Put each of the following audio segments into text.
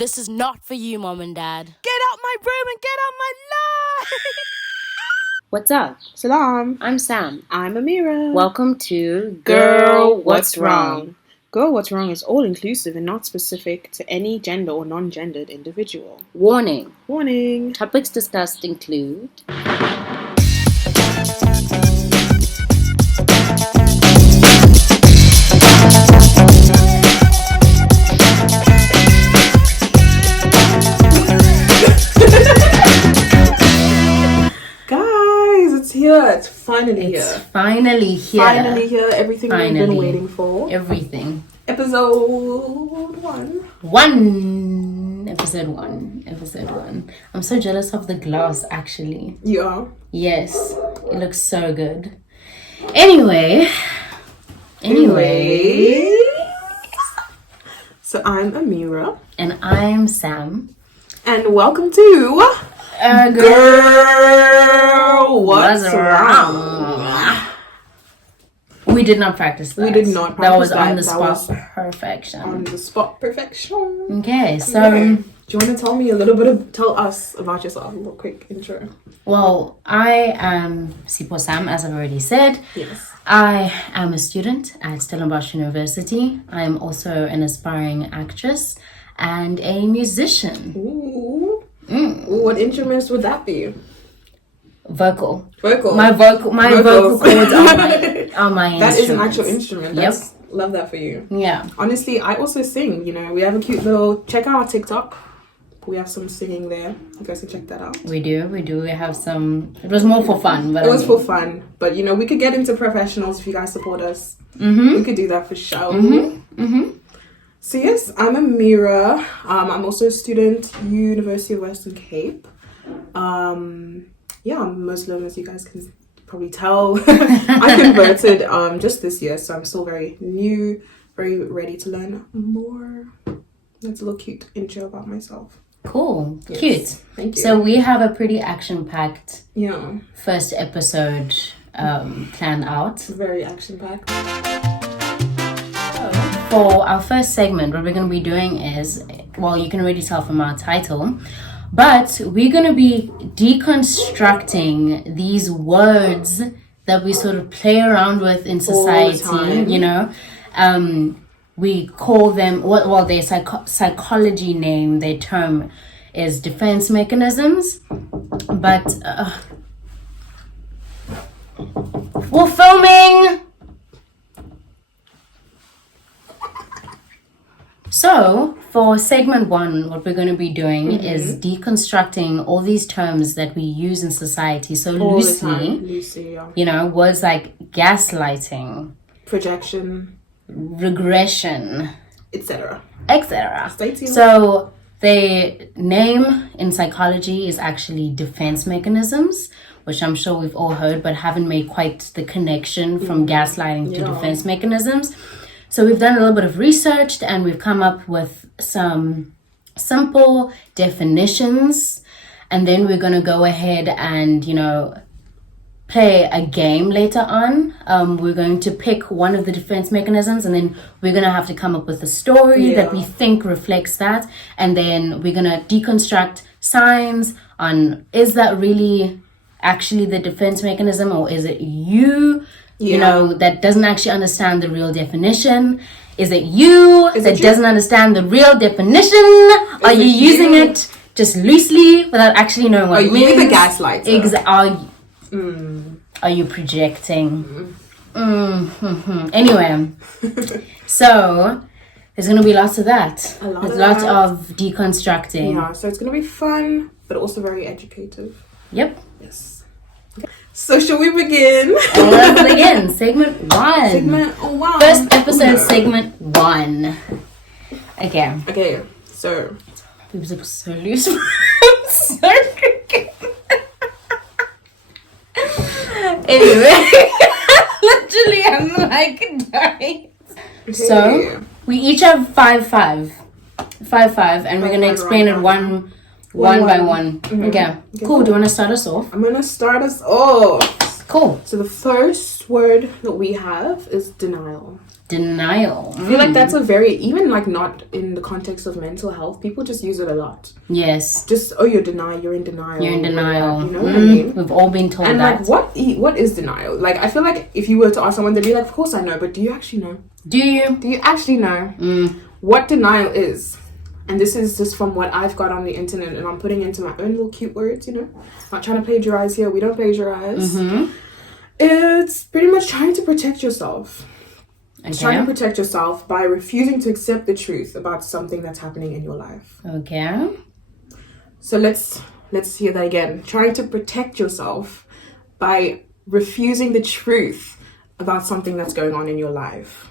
This is not for you, Mom and Dad. Get out my room and get out my life! What's up? Salam. I'm Sam. I'm Amira. Welcome to Girl, What's Wrong? Girl, What's Wrong is all-inclusive and not specific to any gender or non-gendered individual. Warning. Warning. Topics discussed include Guys, it's here. It's finally here. Finally here. Finally here. Everything we've been waiting for. Everything. Episode 1. Episode one. I'm so jealous of the glass, actually. You are? Yes. It looks so good. Anyway. So I'm Amira. And I'm Sam. And welcome to... Girl, what's wrong? We did not practice that. We did not practice that. Was that. On the that spot was perfection. On the spot perfection. Okay, so... Okay. Do you want to tell me tell us about yourself? A little quick intro. Well, I am Sipo Sam, as I've already said. Yes. I am a student at Stellenbosch University. I am also an aspiring actress and a musician. Ooh. What instruments would that be? Vocal. My vocal cords are my instruments. That is an actual instrument. Yep. Love that for you. Yeah. Honestly, I also sing. You know, we have a cute little... Check out our TikTok. We have some singing there. You guys can check that out. We do. We have some... It was more for fun. But it was for fun. But, you know, we could get into professionals if you guys support us. Mm-hmm. We could do that for sure. Mm-hmm. So, yes, I'm Amira. I'm also a student, University of Western Cape. I'm Muslim, as you guys can probably tell. I converted just this year, so I'm still very new, very ready to learn more. That's a little cute intro about myself. Cool. Yes. Cute. Thank you. So we have a pretty action-packed first episode planned out. Very action-packed. For our first segment, what we're going to be doing is, well, you can already tell from our title, but we're going to be deconstructing these words that we sort of play around with in society, you know. We call them, well, their psychology name, their term is defense mechanisms, but we're filming! So, for segment 1, what we're going to be doing is deconstructing all these terms that we use in society so loosely, you know, words like gaslighting, projection, regression, etc. Stay tuned. So, the name in psychology is actually defense mechanisms, which I'm sure we've all heard, but haven't made quite the connection from gaslighting to defense mechanisms. So we've done a little bit of research and we've come up with some simple definitions, and then we're going to go ahead and, you know, play a game later on. We're going to pick one of the defense mechanisms, and then we're going to have to come up with a story that we think reflects that, and then we're going to deconstruct signs on, is that really actually the defense mechanism, or is it you know, that doesn't actually understand the real definition? Is it you that doesn't understand the real definition? Are you using it just loosely without actually knowing what it means? Are you the gaslighter? Are you projecting? Anyway, so there's going to be lots of that. Lots of deconstructing. Yeah, so it's going to be fun, but also very educative. Yep. Yes. So shall we begin? Let's begin. Segment 1. Segment 1. First episode, segment 1. Okay, so... Boobs are so loose. I'm so freaking... Anyway. Literally, I'm like dying. Okay. So, we each have 5, and we're going to explain it one by one. Okay. Cool. Do you want to start us off? I'm going to start us off. Cool. So the first word that we have is denial. Denial. I feel like that's a very, even like not in the context of mental health, people just use it a lot. Yes. Just, oh, you're in denial. You're in denial. You know what I mean? We've all been told and that. And like, what is denial? Like, I feel like if you were to ask someone, they'd be like, of course I know, but do you actually know? Do you? Do you actually know what denial is? And this is just from what I've got on the internet, and I'm putting into my own little cute words, you know? Not trying to plagiarize here. We don't plagiarize. It's pretty much trying to protect yourself. Okay. Trying to protect yourself by refusing to accept the truth about something that's happening in your life. Okay. So let's hear that again. Trying to protect yourself by refusing the truth about something that's going on in your life.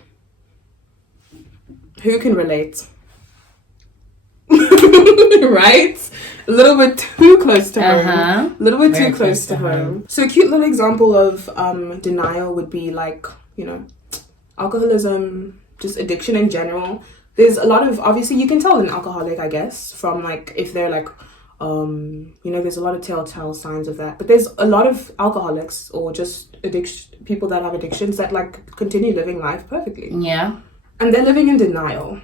Who can relate? Right? A little bit too close to home. A little bit too close to home. So a cute little example of denial would be like, you know, alcoholism, just addiction in general. There's a lot of, obviously you can tell an alcoholic, I guess, from like if they're like, you know, there's a lot of telltale signs of that. But there's a lot of alcoholics or just people that have addictions that like continue living life perfectly. Yeah. And they're living in denial.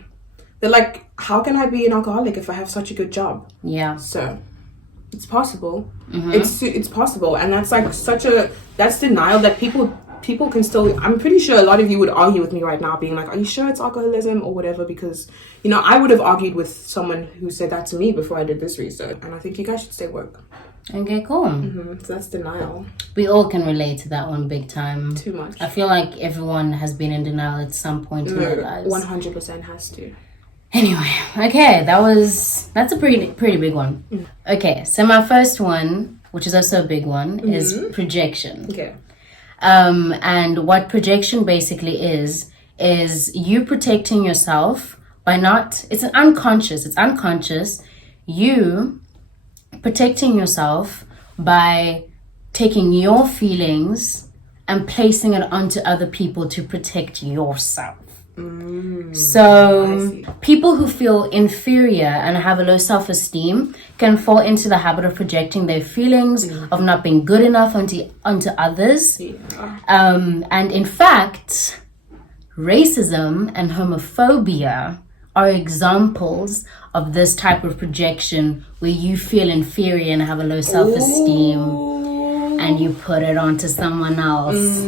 They're like, how can I be an alcoholic if I have such a good job? Yeah. So it's possible. It's possible. And that's like that's denial that people can still, I'm pretty sure a lot of you would argue with me right now being like, are you sure it's alcoholism or whatever? Because, you know, I would have argued with someone who said that to me before I did this research. And I think you guys should stay woke. Okay, cool. So that's denial. We all can relate to that one big time. Too much. I feel like everyone has been in denial at some point in their lives. 100% has to. Anyway, okay, that's a pretty big one. Okay, so my first one, which is also a big one, is projection. Okay. And what projection basically is you protecting yourself by it's unconscious, you protecting yourself by taking your feelings and placing it onto other people to protect yourself. So people who feel inferior and have a low self-esteem can fall into the habit of projecting their feelings of not being good enough onto others. And in fact, racism and homophobia are examples of this type of projection where you feel inferior and have a low self-esteem and you put it onto someone else.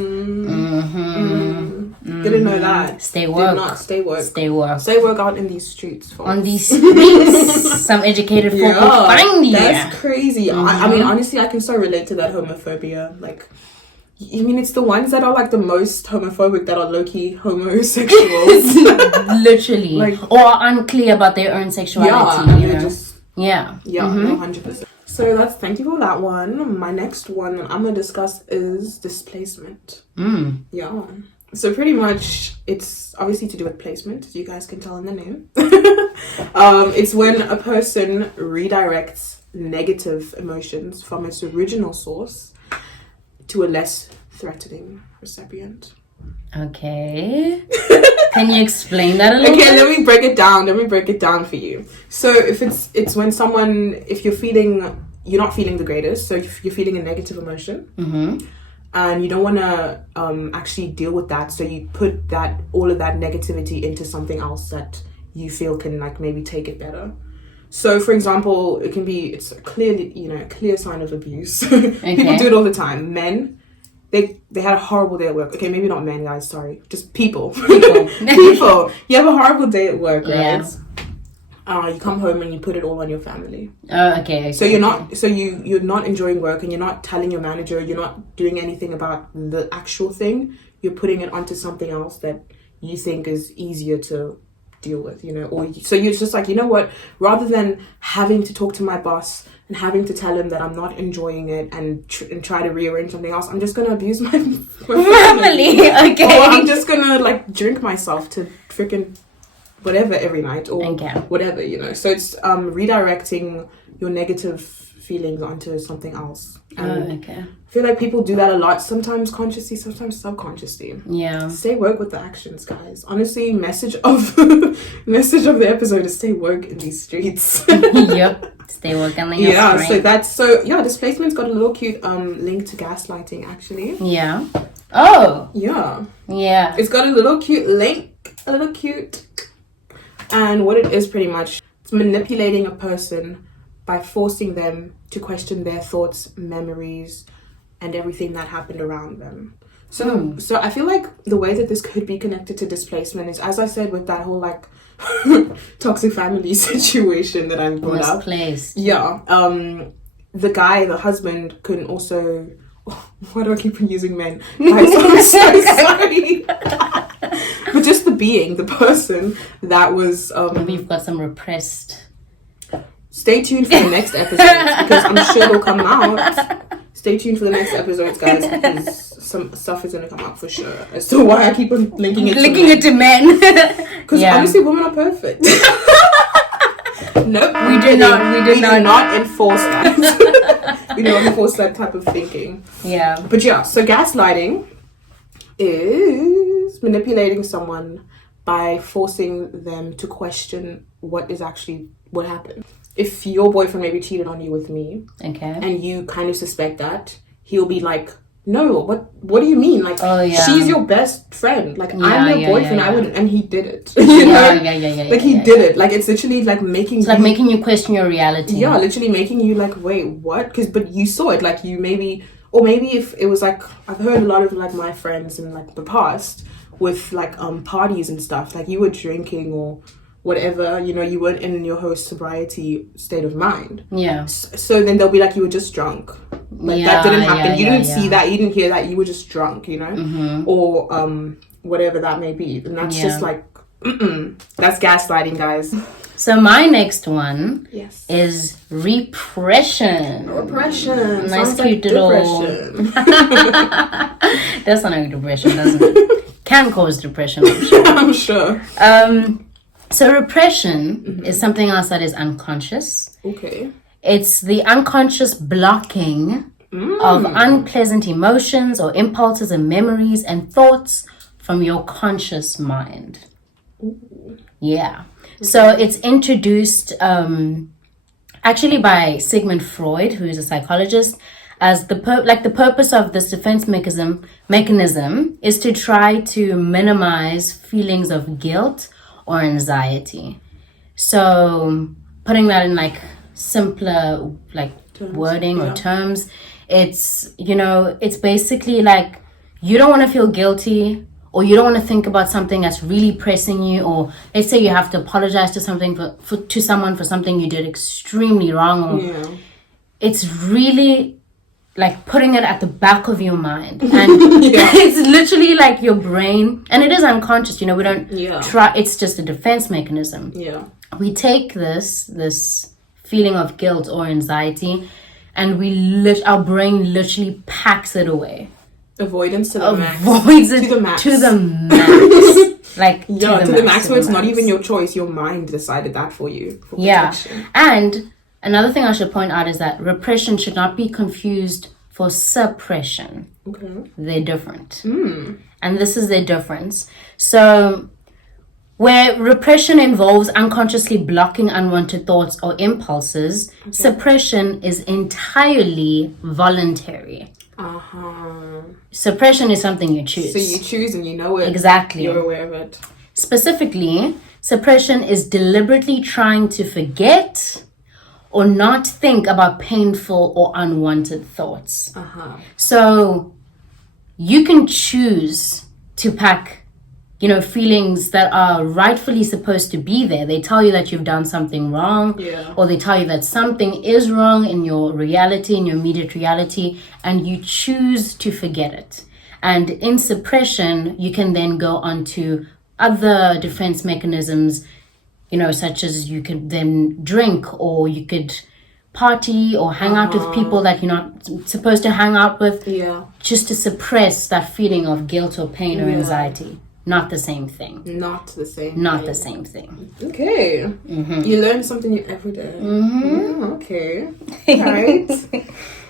Didn't know that. Stay woke. Did not stay woke. Stay woke. Stay woke out in these streets. Folks. On these streets, some educated folk will find you. That's crazy. I mean, honestly, I can so relate to that homophobia. Like, I mean, it's the ones that are like the most homophobic that are low-key homosexuals. Literally. Like, or are unclear about their own sexuality. Yeah, you know? just... Yeah. Yeah, 100%. So thank you for that one. My next one I'm going to discuss is displacement. Yeah. So pretty much it's obviously to do with placement, as you guys can tell in the name. It's when a person redirects negative emotions from its original source to a less threatening recipient. Okay. Can you explain that a little bit? Okay, let me break it down for you. So if it's when someone, if you're not feeling the greatest, so if you're feeling a negative emotion, and you don't want to actually deal with that, so you put all of that negativity into something else that you feel can like maybe take it better. So for example, it's clearly, you know, a clear sign of abuse. People do it all the time. Men, they had a horrible day at work. Okay, maybe not men, guys, sorry, just people. People. You have a horrible day at work, right? You come home and you put it all on your family. Okay. So you're not enjoying work, and you're not telling your manager, you're not doing anything about the actual thing. You're putting it onto something else that you think is easier to deal with, you know. So you're just like, you know what? Rather than having to talk to my boss and having to tell him that I'm not enjoying it and try to rearrange something else, I'm just gonna abuse my family. Okay. Or I'm just gonna like drink myself to freaking whatever every night or whatever, you know. So it's redirecting your negative feelings onto something else. And I feel like people do that a lot, sometimes consciously, sometimes subconsciously. Yeah. Stay woke with the actions, guys. Honestly, message of the episode is stay woke in these streets. Yep. Stay working on your strength. Displacement's got a little cute link to gaslighting actually. Yeah. Oh. Yeah. Yeah. It's got a little cute link. And what it is pretty much, it's manipulating a person by forcing them to question their thoughts, memories, and everything that happened around them. So I feel like the way that this could be connected to displacement is, as I said, with that whole like toxic family situation that I brought up. Misplaced. Yeah. The guy, the husband, couldn't also. Why do I keep on using men? Guys, I'm so sorry. But just the person that was. Maybe you've got some repressed. Stay tuned for the next episode because I'm sure it'll come out. Stay tuned for the next episodes, guys, because some stuff is gonna come out for sure. As to why I keep on linking it to men. Because obviously women are perfect. Nope. We do not enforce that. We don't enforce that type of thinking. Yeah. But yeah, so gaslighting is manipulating someone by forcing them to question what happened. If your boyfriend maybe cheated on you with me, okay, and you kind of suspect that, he'll be like, no, what do you mean? Like, she's your best friend. Like, I'm your boyfriend. I wouldn't, and he did it. Like, he did it. Like, it's literally like making you question your reality. Yeah, literally making you like, wait, what? But you saw it. Like, you maybe if it was like, I've heard a lot of like my friends in like the past with like parties and stuff. Like, you were drinking or whatever, you weren't in your whole sobriety state of mind. Yeah. So then they'll be like, you were just drunk. Like, that didn't happen. You didn't see that. You didn't hear that. You were just drunk, Mm-hmm. Or whatever that may be. And that's just like, that's gaslighting, guys. So my next one is repression. Nice, cute little. That's not like depression, doesn't it? Can cause depression, I'm sure. I'm sure. So repression is something else that is unconscious. Okay. It's the unconscious blocking of unpleasant emotions or impulses and memories and thoughts from your conscious mind. Ooh. Yeah. Okay. So it's introduced actually by Sigmund Freud, who is a psychologist, as the purpose of this defense mechanism is to try to minimize feelings of guilt or anxiety. So putting that in like simpler like wording or terms, it's it's basically like you don't want to feel guilty, or you don't want to think about something that's really pressing you, or let's say you have to apologize to someone for something you did extremely wrong, or it's really like putting it at the back of your mind, and it's literally like your brain, and it is unconscious, we don't try, it's just a defense mechanism. We take this feeling of guilt or anxiety, and our brain literally packs it away. Avoidance to the max. Avoids it to the max. Like to the max, where it's not even your choice, your mind decided that for you. For protection. And another thing I should point out is that repression should not be confused for suppression. Okay. They're different. And this is their difference. So, where repression involves unconsciously blocking unwanted thoughts or impulses, suppression is entirely voluntary. Suppression is something you choose. So you choose and you know it. Exactly. You're aware of it. Specifically, suppression is deliberately trying to forget or not think about painful or unwanted thoughts. So you can choose to pack, feelings that are rightfully supposed to be there. They tell you that you've done something wrong, or they tell you that something is wrong in your reality, in your immediate reality, and you choose to forget it. And in suppression, you can then go on to other defense mechanisms, such as you could then drink, or you could party or hang out with people that you're not supposed to hang out with, just to suppress that feeling of guilt or pain or anxiety. Not the same thing. Not the same thing. Okay. You learn something new every day. Okay. All right.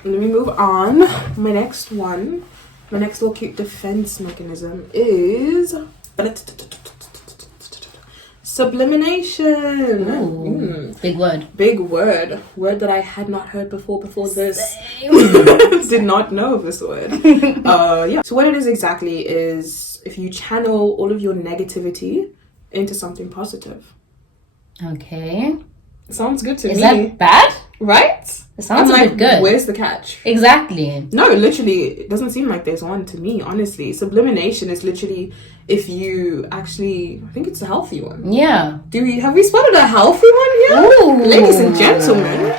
Let me move on. My next little cute defense mechanism is Sublimination. Ooh, big word. Big word. Word that I had not heard before this. Did not know of this word. Yeah. So what it is exactly is if you channel all of your negativity into something positive. Okay. Sounds good to me. Is that bad? Right? It sounds a bit good. Where's the catch? Exactly. No, literally, it doesn't seem like there's one to me, honestly. Sublimination is literally if you actually, I think it's a healthy one. Yeah. Have we spotted a healthy one here? Ooh. Ladies and gentlemen.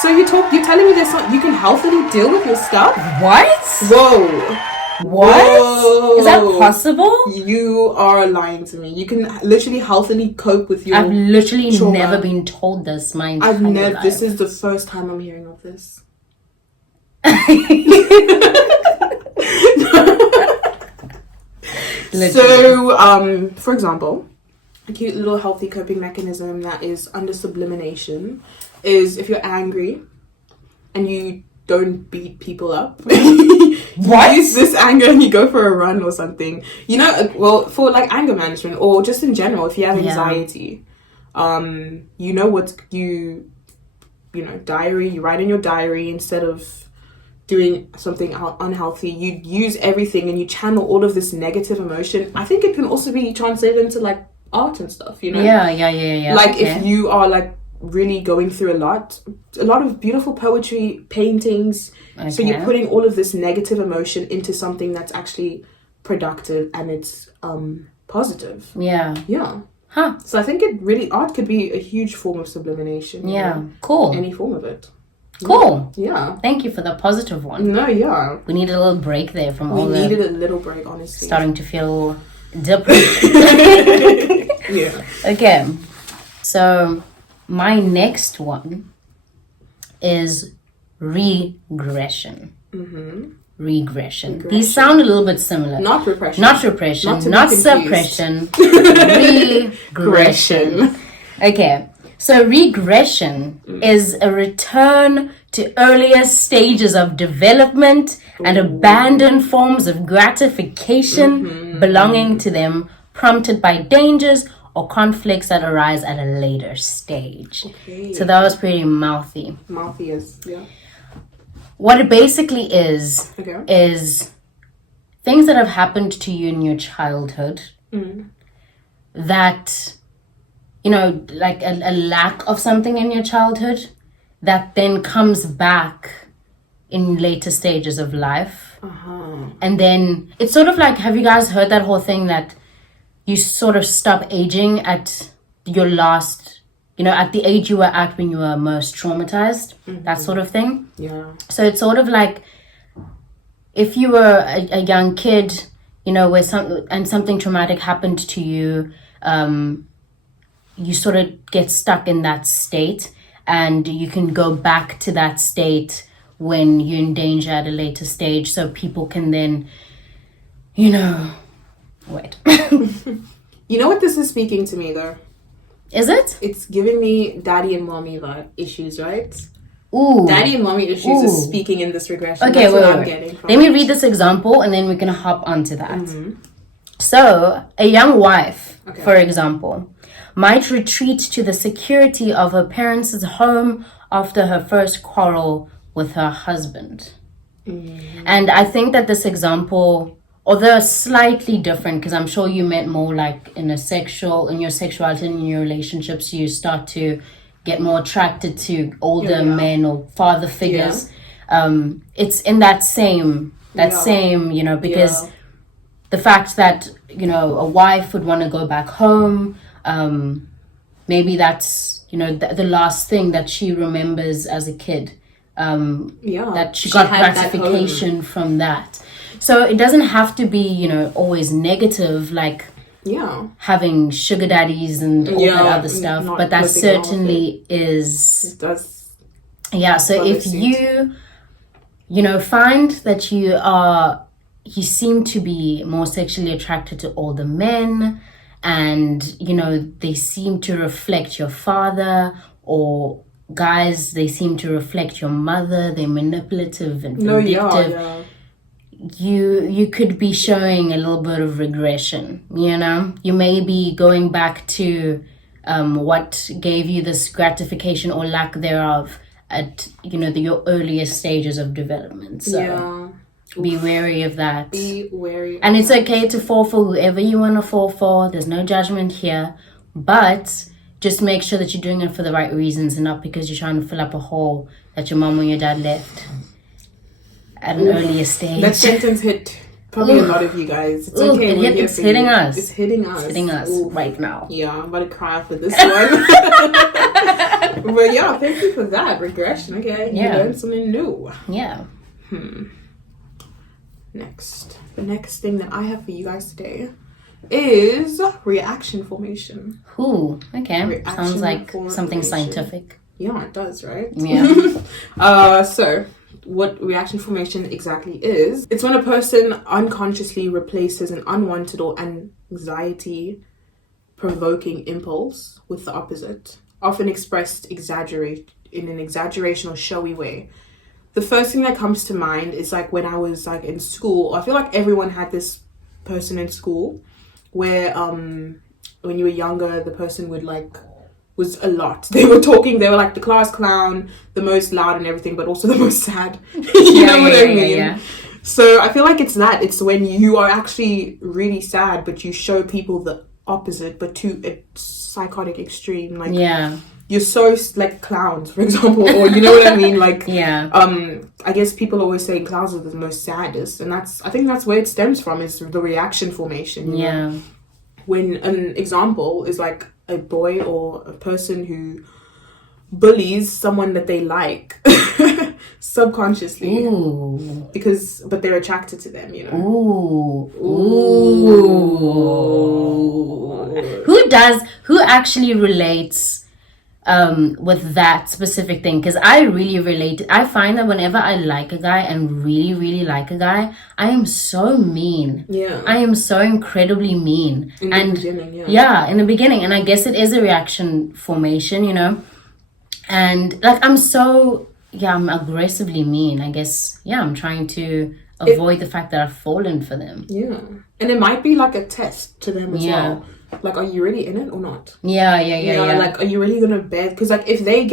So you're telling me you can healthily deal with your stuff? What? Whoa. What? Whoa. Is that possible? You are lying to me. You can literally healthily cope with your I've literally trauma. never been told this my entire life. This is the first time I'm hearing of this. So, for example, a cute little healthy coping mechanism that is under sublimination is if you're angry and you don't beat people up. What? Use this anger and you go for a run or something. You know, well, for like anger management or just in general, if you have anxiety, you know what you diary, you write in your diary instead of doing something unhealthy. You use everything and you channel all of this negative emotion. I think it can also be translated into like art and stuff, you know? Yeah. Like if you are like really going through a lot of beautiful poetry, paintings. Okay. So you're putting all of this negative emotion into something that's actually productive and it's positive. Yeah. Huh. So I think art could be a huge form of sublimination. Yeah. You know? Cool. Any form of it. Cool. Yeah. Thank you for the positive one. No, yeah. We needed a little break there from all the... We needed a little break, honestly. Starting to feel depressed. Yeah. Okay. So my next one is regression. Mm-hmm. Regression. These sound a little bit similar. Not repression. Not repression. Not suppression. Regression. Okay. So regression is a return to earlier stages of development and abandoned forms of gratification belonging to them, prompted by dangers or conflicts that arise at a later stage. Okay. So that was pretty mouthy. Mouthy is, yeah. What it basically is things that have happened to you in your childhood that, you know, like a lack of something in your childhood that then comes back in later stages of life. And then it's sort of like, have you guys heard that whole thing that you sort of stop aging at your last, you know, at the age you were at when you were most traumatized, that sort of thing. Yeah. So it's sort of like if you were a young kid, you know, where something traumatic happened to you, you sort of get stuck in that state, and you can go back to that state when you're in danger at a later stage, so people can then, you know, wait. You know what this is speaking to me though? Is it? It's giving me daddy and mommy issues, right? Ooh. Daddy and mommy issues is speaking in this regression. Okay, that's wait. I'm getting from Let me read this example and then we can hop onto that. Mm-hmm. So, a young wife, for example, might retreat to the security of her parents' home after her first quarrel with her husband. And I think that this example, although slightly different, because I'm sure you meant more like in your sexuality and in your relationships, you start to get more attracted to older men or father figures. It's in that same, you know, because the fact that, you know, a wife would want to go back home, maybe that's, you know, the last thing that she remembers as a kid. That she got gratification from that. So it doesn't have to be, you know, always negative, like having sugar daddies and all that other stuff, but that certainly is. It does. Yeah, so if you know, find that you seem to be more sexually attracted to older men, and, you know, they seem to reflect your father, or guys, they seem to reflect your mother, they're manipulative and vindictive. you could be showing a little bit of regression, you know? You may be going back to what gave you this gratification or lack thereof at, you know, your earliest stages of development. So be wary of that. Be wary. And it's okay to fall for whoever you want to fall for. There's no judgment here. But just make sure that you're doing it for the right reasons and not because you're trying to fill up a hole that your mom or your dad left at an earlier stage. That sentence hit probably a lot of you guys. It's okay. It's hitting us. It's hitting us. It's hitting us right now. Yeah, I'm about to cry for this one. But yeah, thank you for that. Regression. Okay. You learned something new. Yeah. The next thing that I have for you guys today is reaction formation. Ooh, okay. Sounds like something scientific. Yeah, it does, right? Yeah. So what reaction formation exactly is, it's when a person unconsciously replaces an unwanted or anxiety provoking impulse with the opposite, often expressed in an exaggeration or showy way. The first thing that comes to mind is like when I was like in school. I feel like everyone had this person in school where when you were younger, the person was a lot. They were like the class clown, the most loud and everything, but also the most sad. You know what I mean? Yeah. So I feel like it's when you are actually really sad, but you show people the opposite, but to a psychotic extreme. Like, you're so like clowns, for example, or you know what I mean? Like, I guess people always say clowns are the most saddest, and I think that's where it stems from, is the reaction formation. You know? When an example is like a boy or a person who bullies someone that they like subconsciously. Ooh. But they're attracted to them, you know. Who actually relates with that specific thing? Because I really relate. I find that whenever I like a guy and really, really like a guy, I am so mean. I am so incredibly mean. In the beginning. And I guess it is a reaction formation, you know. And like I'm aggressively mean. I guess, I'm trying to avoid the fact that I've fallen for them. Yeah. And it might be like a test to them as well. Like, are you really in it or not? Yeah. Like, are you really gonna bear? Because like, if they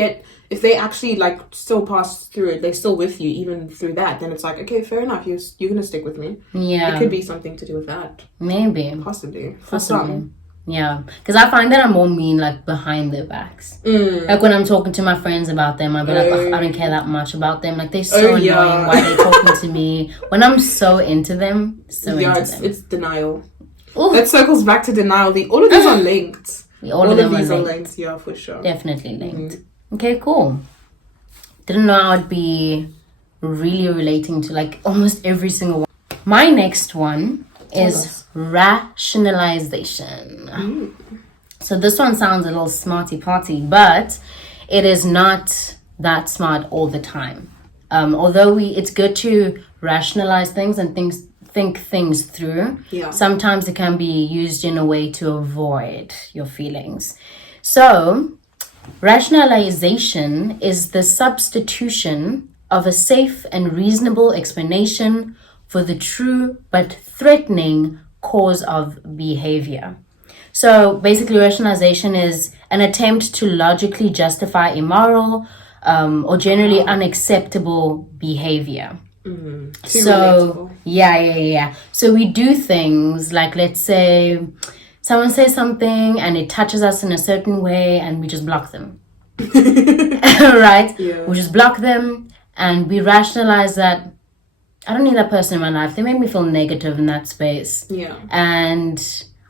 actually like still pass through it, they're still with you even through that, then it's like, okay, fair enough, you're gonna stick with me. Yeah. It could be something to do with that. Maybe. Possibly. For some. Yeah, because I find that I'm more mean like behind their backs. Like when I'm talking to my friends about them, I'll be like, I don't care that much about them. Like, they're so annoying. Why are they talking to me? When I'm so into them, it's denial. Ooh. That circles back to denial. All of these are linked. All of these are linked. Yeah, for sure. Definitely linked. Okay, cool. Didn't know I would be really relating to like almost every single one. My next one is rationalization. So this one sounds a little smarty party, but it is not that smart all the time. Although it's good to rationalize things and think things through. Sometimes it can be used in a way to avoid your feelings. So rationalization is the substitution of a safe and reasonable explanation for the true but threatening cause of behavior. So basically, rationalization is an attempt to logically justify immoral or generally unacceptable behavior. So relatable. So we do things like, let's say someone says something and it touches us in a certain way and we just block them. Right? We just block them and we rationalize that I don't need that person in my life. They make me feel negative in that space. And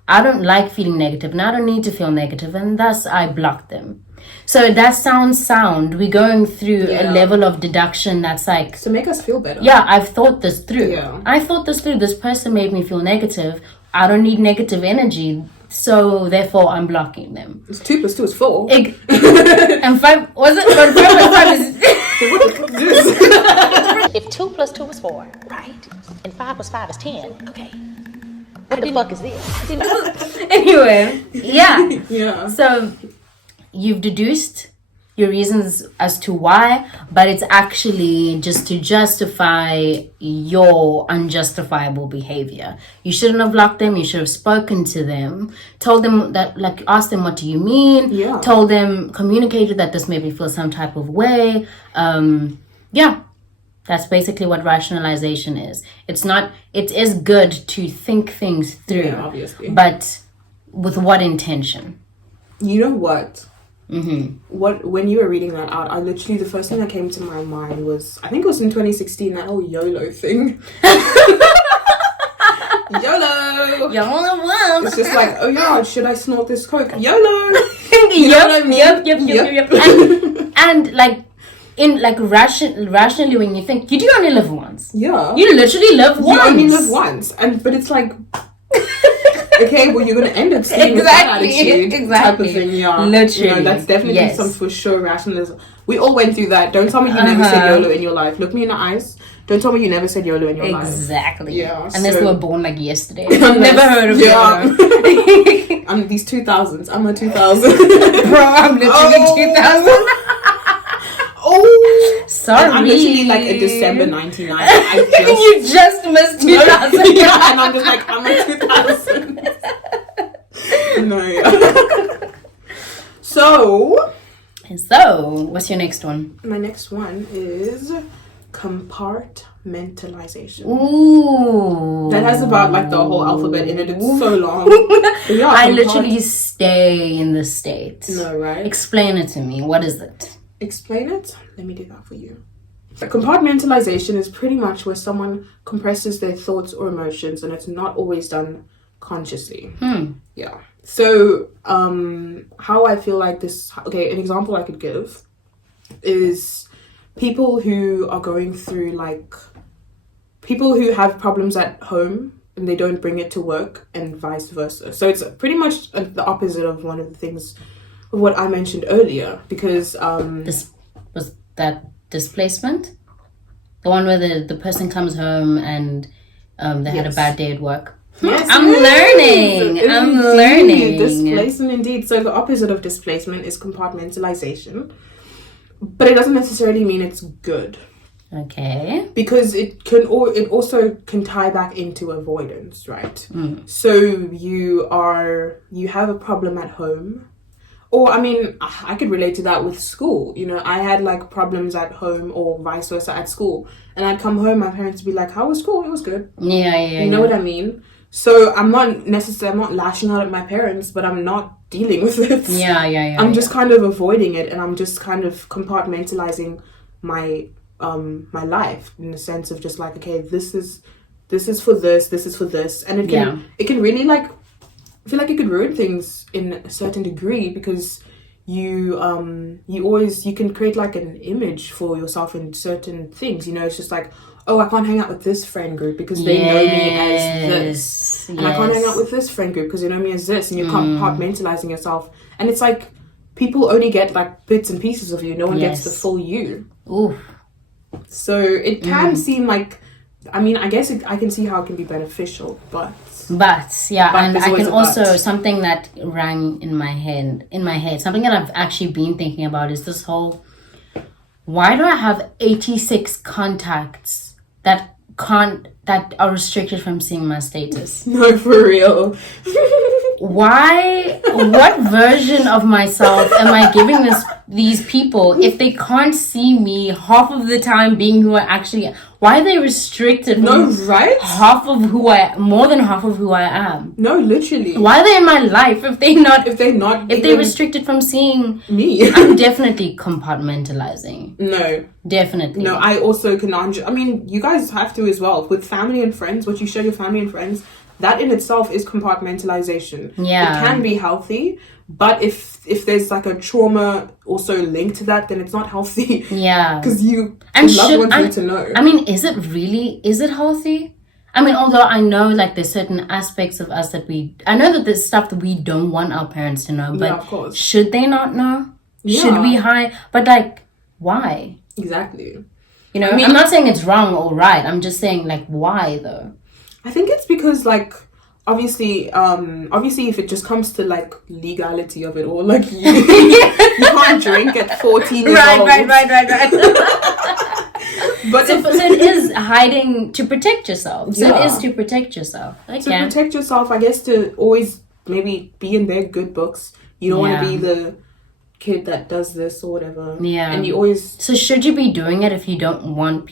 I don't like feeling negative and I don't need to feel negative, and thus I block them. So that sounds sound. We're going through a level of deduction that's like, to make us feel better. I've thought this through. I thought this through. This person made me feel negative. I don't need negative energy, so therefore I'm blocking them. It's 2 + 2 is 4. And 5 was it? But 5 is If 2 + 2 is 4, right? And 5 + 5 is 10. Okay. What the fuck is this? Anyway, So you've deduced your reasons as to why, but it's actually just to justify your unjustifiable behavior. You shouldn't have blocked them. You should have spoken to them, told them that, like, asked them, what do you mean? Yeah. Told them, communicated that this made me feel some type of way. Yeah. That's basically what rationalization is. It is good to think things through. Yeah, obviously. But with what intention? You know what? When you were reading that out, I literally, the first thing that came to my mind was, I think it was in 2016, that whole YOLO thing. YOLO! YOLO. It's just like, oh yeah, should I snort this coke? YOLO! You know what I mean? Yep. And like, rationally, when you think, you do only live once. Yeah. You literally live once. You only live once. But it's like, okay, well, you're going to end up staying with that attitude type of thing. Yeah. Literally. You know, that's definitely some for sure rationalism. We all went through that. Don't tell me you never said YOLO in your life. Look me in the eyes. Don't tell me you never said YOLO in your life. Exactly. Yeah. Unless they were born like yesterday. I've never heard of YOLO. I'm these 2000s. I'm a 2000. Bro, I'm literally 2000. Oh, sorry. And I'm literally like a December 99. You just missed 2000. Yeah, and I'm just like, I'm a 2000. No. Yeah. So, what's your next one? my next one is compartmentalization. Ooh. That has about like the whole alphabet in it. It's so long. Yeah, I literally stay in the States. No, right? Explain it to me. What is it? Explain it? Let me do that for you. Compartmentalization is pretty much where someone compresses their thoughts or emotions, and it's not always done consciously. Yeah. So, how I feel like this... Okay, an example I could give is people who are going through, like... People who have problems at home and they don't bring it to work, and vice versa. So, it's pretty much the opposite of one of the things... what I mentioned earlier, because this was that displacement, the one where the person comes home and they had a bad day at work. Yes, I'm learning. Displacement, indeed. So the opposite of displacement is compartmentalization, but it doesn't necessarily mean it's good. Okay. Because it also can tie back into avoidance, right? So you have a problem at home. Or, I mean, I could relate to that with school. You know, I had, like, problems at home or vice versa at school. And I'd come home, my parents would be like, how was school? It was good. Yeah. You know what I mean? So, I'm not lashing out at my parents, but I'm not dealing with it. Yeah. I'm just kind of avoiding it, and I'm just kind of compartmentalizing my my life in the sense of just like, okay, this is for this. And it can really, like... I feel like it could ruin things in a certain degree, because you can create like an image for yourself in certain things. You know, it's just like, oh, I can't hang out with this friend group because they know me as this, and I can't hang out with this friend group because they know me as this, and you're compartmentalizing yourself, and it's like people only get like bits and pieces of you. No one gets the full you. Ooh. So it can seem like, I mean, I guess I can see how it can be beneficial, but yeah, and I can also, something that rang in my head, something that I've actually been thinking about is this whole, why do I have 86 contacts that are restricted from seeing my status? No, for real. Why? What version of myself am I giving these people if they can't see me half of the time being who I actually... Why are they restricted from more than half of who I am? No, literally. Why are they in my life if they're restricted from seeing me? I'm definitely compartmentalizing. No. Definitely. No, I also can... I mean, you guys have to as well. With family and friends, what you show your family and friends, that in itself is compartmentalization. Yeah. It can be healthy, but if there's like a trauma also linked to that, then it's not healthy. Yeah. Because loved ones need to know. I mean, is it healthy? I mean, although I know like there's certain aspects of us I know that there's stuff that we don't want our parents to know, but of course. Should they not know? Yeah. Should we hide? But like, why? Exactly. You know, I'm not saying it's wrong or right. I'm just saying like, why though? I think it's because like, obviously if it just comes to like legality of it all, like You can't drink at 14 years Right, old. right. But So it is hiding to protect yourself. So it is to protect yourself. Okay. To protect yourself, I guess, to always maybe be in their good books. You don't want to be the kid that does this or whatever. Yeah. And you always... So should you be doing it if you don't want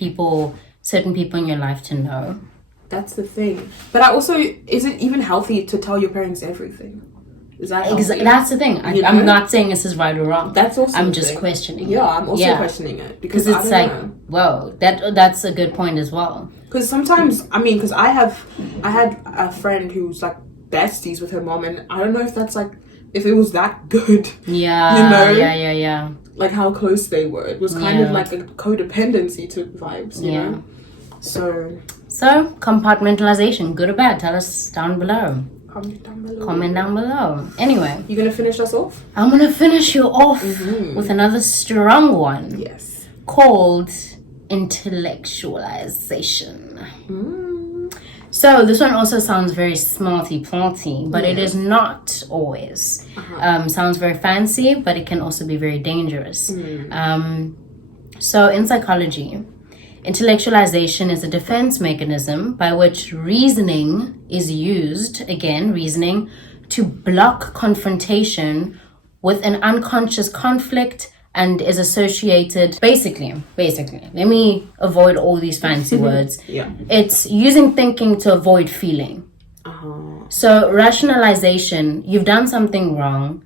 certain people in your life to know? That's the thing. But I also... Is it even healthy to tell your parents everything? Is that healthy? That's the thing. I'm not saying this is right or wrong. That's also I'm just questioning it. I'm also questioning it. Because it's like, whoa, that's a good point as well. Because sometimes, because I had a friend who was like besties with her mom, and I don't know if that's like, if it was that good. Yeah. You know? Yeah. Like how close they were. It was kind of like a codependency to vibes, you know? So compartmentalization, good or bad? Tell us down below. Comment down below. Anyway. You gonna finish us off? I'm gonna finish you off with another strong one. Yes. Called intellectualization. So this one also sounds very smarty-party, but it is not always. Sounds very fancy, but it can also be very dangerous. So in psychology, intellectualization is a defense mechanism by which reasoning is used, again, reasoning, to block confrontation with an unconscious conflict and is associated, basically, let me avoid all these fancy words. It's using thinking to avoid feeling. So rationalization, you've done something wrong,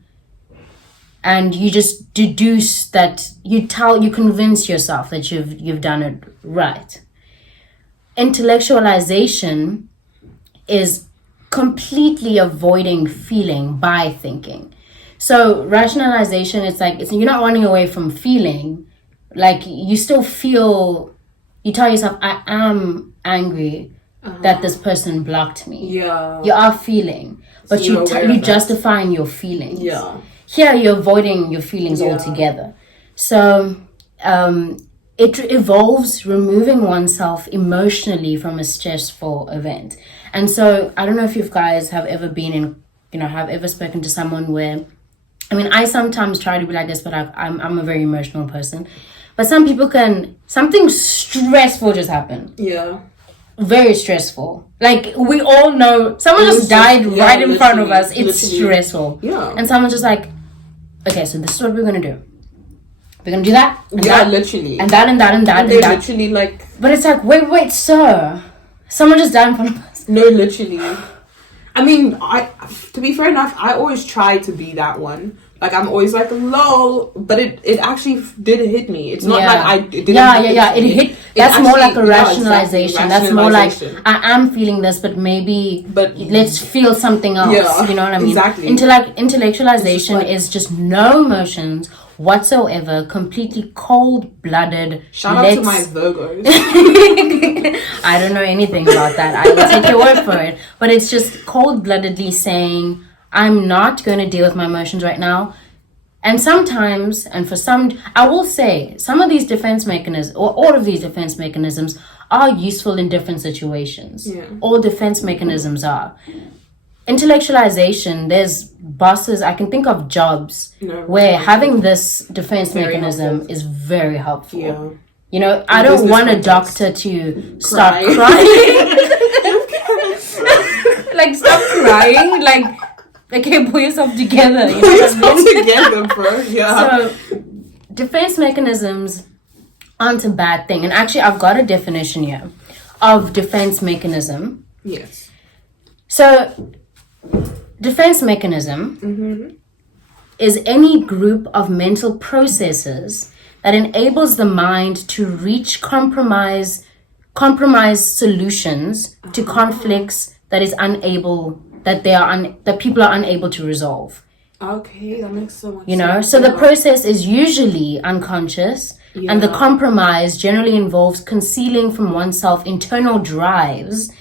and you just deduce that you convince yourself that you've done it right. Intellectualization is completely avoiding feeling by thinking. So rationalization, it's you're not running away from feeling. Like you still feel, you tell yourself, I am angry that this person blocked me. Yeah. You are feeling, but you're justifying your feelings. Yeah. Here you're avoiding your feelings altogether. So it involves removing oneself emotionally from a stressful event. And so I don't know if you guys have ever been in, have ever spoken to someone where, I sometimes try to be like this, but I'm a very emotional person. But some people something stressful just happened. Yeah. Very stressful. Like, we all know, someone just died right in front of us. It's stressful. Yeah. And someone's just like, okay, so this is what we're going to do. We're going to do that. And that, literally. And that, and that, and that, and that. Literally, like... But it's like, wait, sir. Someone just died in front of us. No, literally. To be fair enough, I always try to be that one. Like, I'm always like, lol, but it actually did hit me. It's not like I didn't. It hit. That's more like a rationalization. That's more like, I am feeling this, but let's feel something else. Yeah, you know what I mean? Exactly. Intellectualization is just no emotions whatsoever, completely cold-blooded. Shout out to my Virgos. I don't know anything about that. I will take your word for it. But it's just cold-bloodedly saying, I'm not going to deal with my emotions right now. And sometimes, and for some, I will say, some of these defense mechanisms, or all of these defense mechanisms, are useful in different situations. Yeah. All defense mechanisms are. Intellectualization, there's bosses, I can think of jobs where having this defense mechanism is very helpful. Yeah. I don't want a doctor to start crying. Like, stop crying. Like, okay, pull yourself together. Pull yourself together, bro. Yeah. So, defense mechanisms aren't a bad thing. And actually, I've got a definition here of defense mechanism. Yes. So, defense mechanism is any group of mental processes that enables the mind to reach compromise solutions to conflicts that people are unable to resolve. Okay, that makes so much sense. So the process is usually unconscious, and the compromise generally involves concealing from oneself internal drives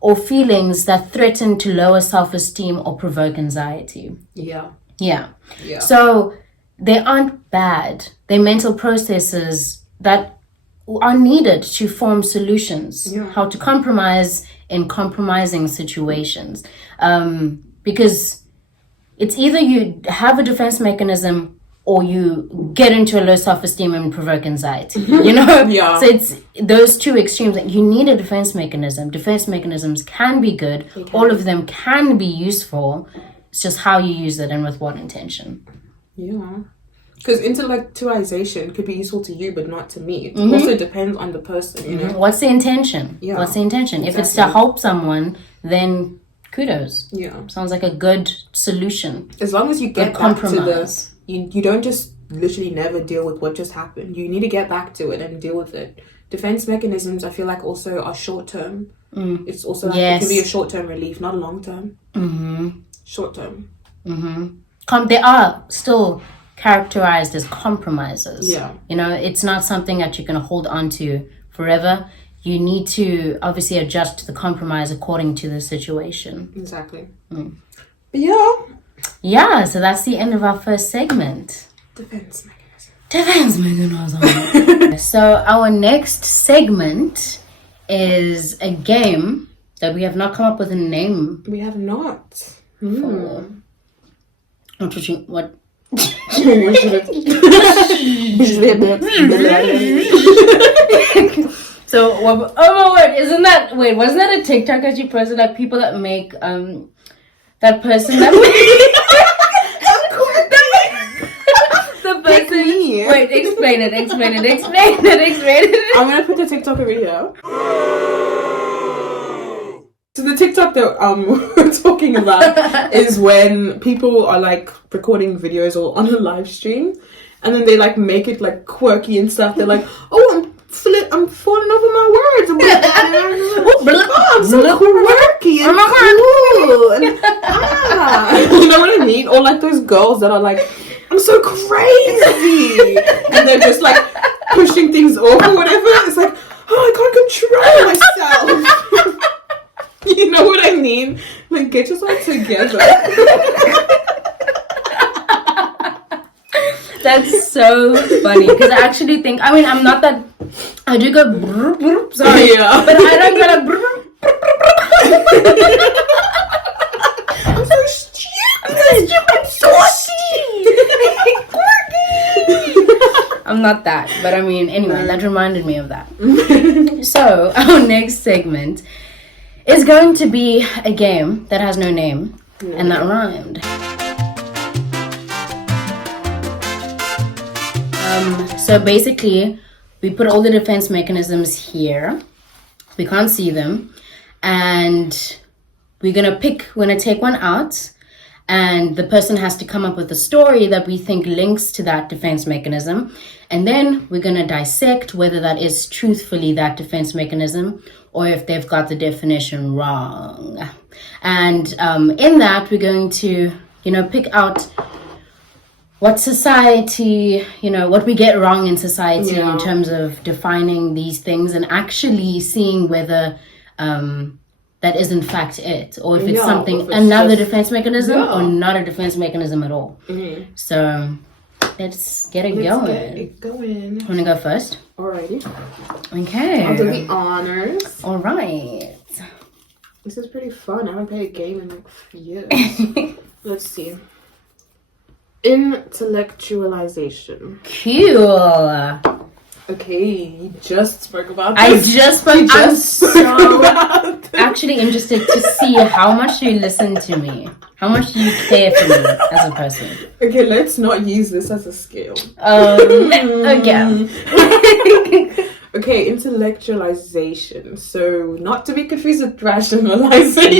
or feelings that threaten to lower self-esteem or provoke anxiety. Yeah. So they aren't bad. They're mental processes that are needed to form solutions, how to compromise in compromising situations. Because it's either you have a defense mechanism or you get into a low self-esteem and provoke anxiety, you know? Yeah. So it's those two extremes. You need a defense mechanism. Defense mechanisms can be good. All of them can be useful. It's just how you use it and with what intention. Yeah. Because intellectualization could be useful to you, but not to me. It also depends on the person, you know? What's the intention? Yeah. What's the intention? Exactly. If it's to help someone, then kudos. Yeah. Sounds like a good solution. As long as you get back to compromise. you don't just literally never deal with what just happened. You need to get back to it and deal with it. Defense mechanisms, I feel like, also are short term. It's also like it can be a short term relief, not a long term. Short term. They are still characterized as compromises. Yeah. You know, it's not something that you're going to hold on to forever. You need to obviously adjust to the compromise according to the situation. Exactly. Mm. But yeah. Yeah, so that's the end of our first segment. Defense mechanism. Defense mechanism. So our next segment is a game that we have not come up with a name We have not. for. What? So, wasn't that a TikTok that you posted, like people that make that person that the person. Wait, explain it. I'm gonna put the TikTok over here. So the TikTok that we're talking about is when people are like recording videos or on a live stream, and then they like make it like quirky and stuff. They're like, "Oh, I'm falling over my words. I'm so quirky and cool." And, you know what I mean? Or like those girls that are like, "I'm so crazy," and they're just like pushing things off or whatever. It's like, "Oh, I can't control myself." You know what I mean? Like, get yourself together. That's so funny because I actually think, I'm not that, I do go brr, brr, sorry, Yeah. but I don't go like brr, I'm so stupid. I'm so quirky. I'm not that, but anyway, that reminded me of that. So our next segment is going to be a game that has no name and that rhymed. So basically, we put all the defense mechanisms here. We can't see them. And we're going to take one out. And the person has to come up with a story that we think links to that defense mechanism. And then we're going to dissect whether that is truthfully that defense mechanism or if they've got the definition wrong. And in that, we're going to, pick out what society, what we get wrong in society in terms of defining these things and actually seeing whether that is in fact it, or if it's another defense mechanism or not a defense mechanism at all. So let's get it going. Want to go first? Alrighty. Okay. I'll do the honors. All right. This is pretty fun. I haven't played a game in like years. Let's see. Intellectualization. Cool. Okay, you just spoke about this. I just spoke. I'm so actually interested to see how much you listen to me. How much do you care for me as a person? Okay, let's not use this as a scale. Okay. Okay, intellectualization. So, not to be confused with rationalization.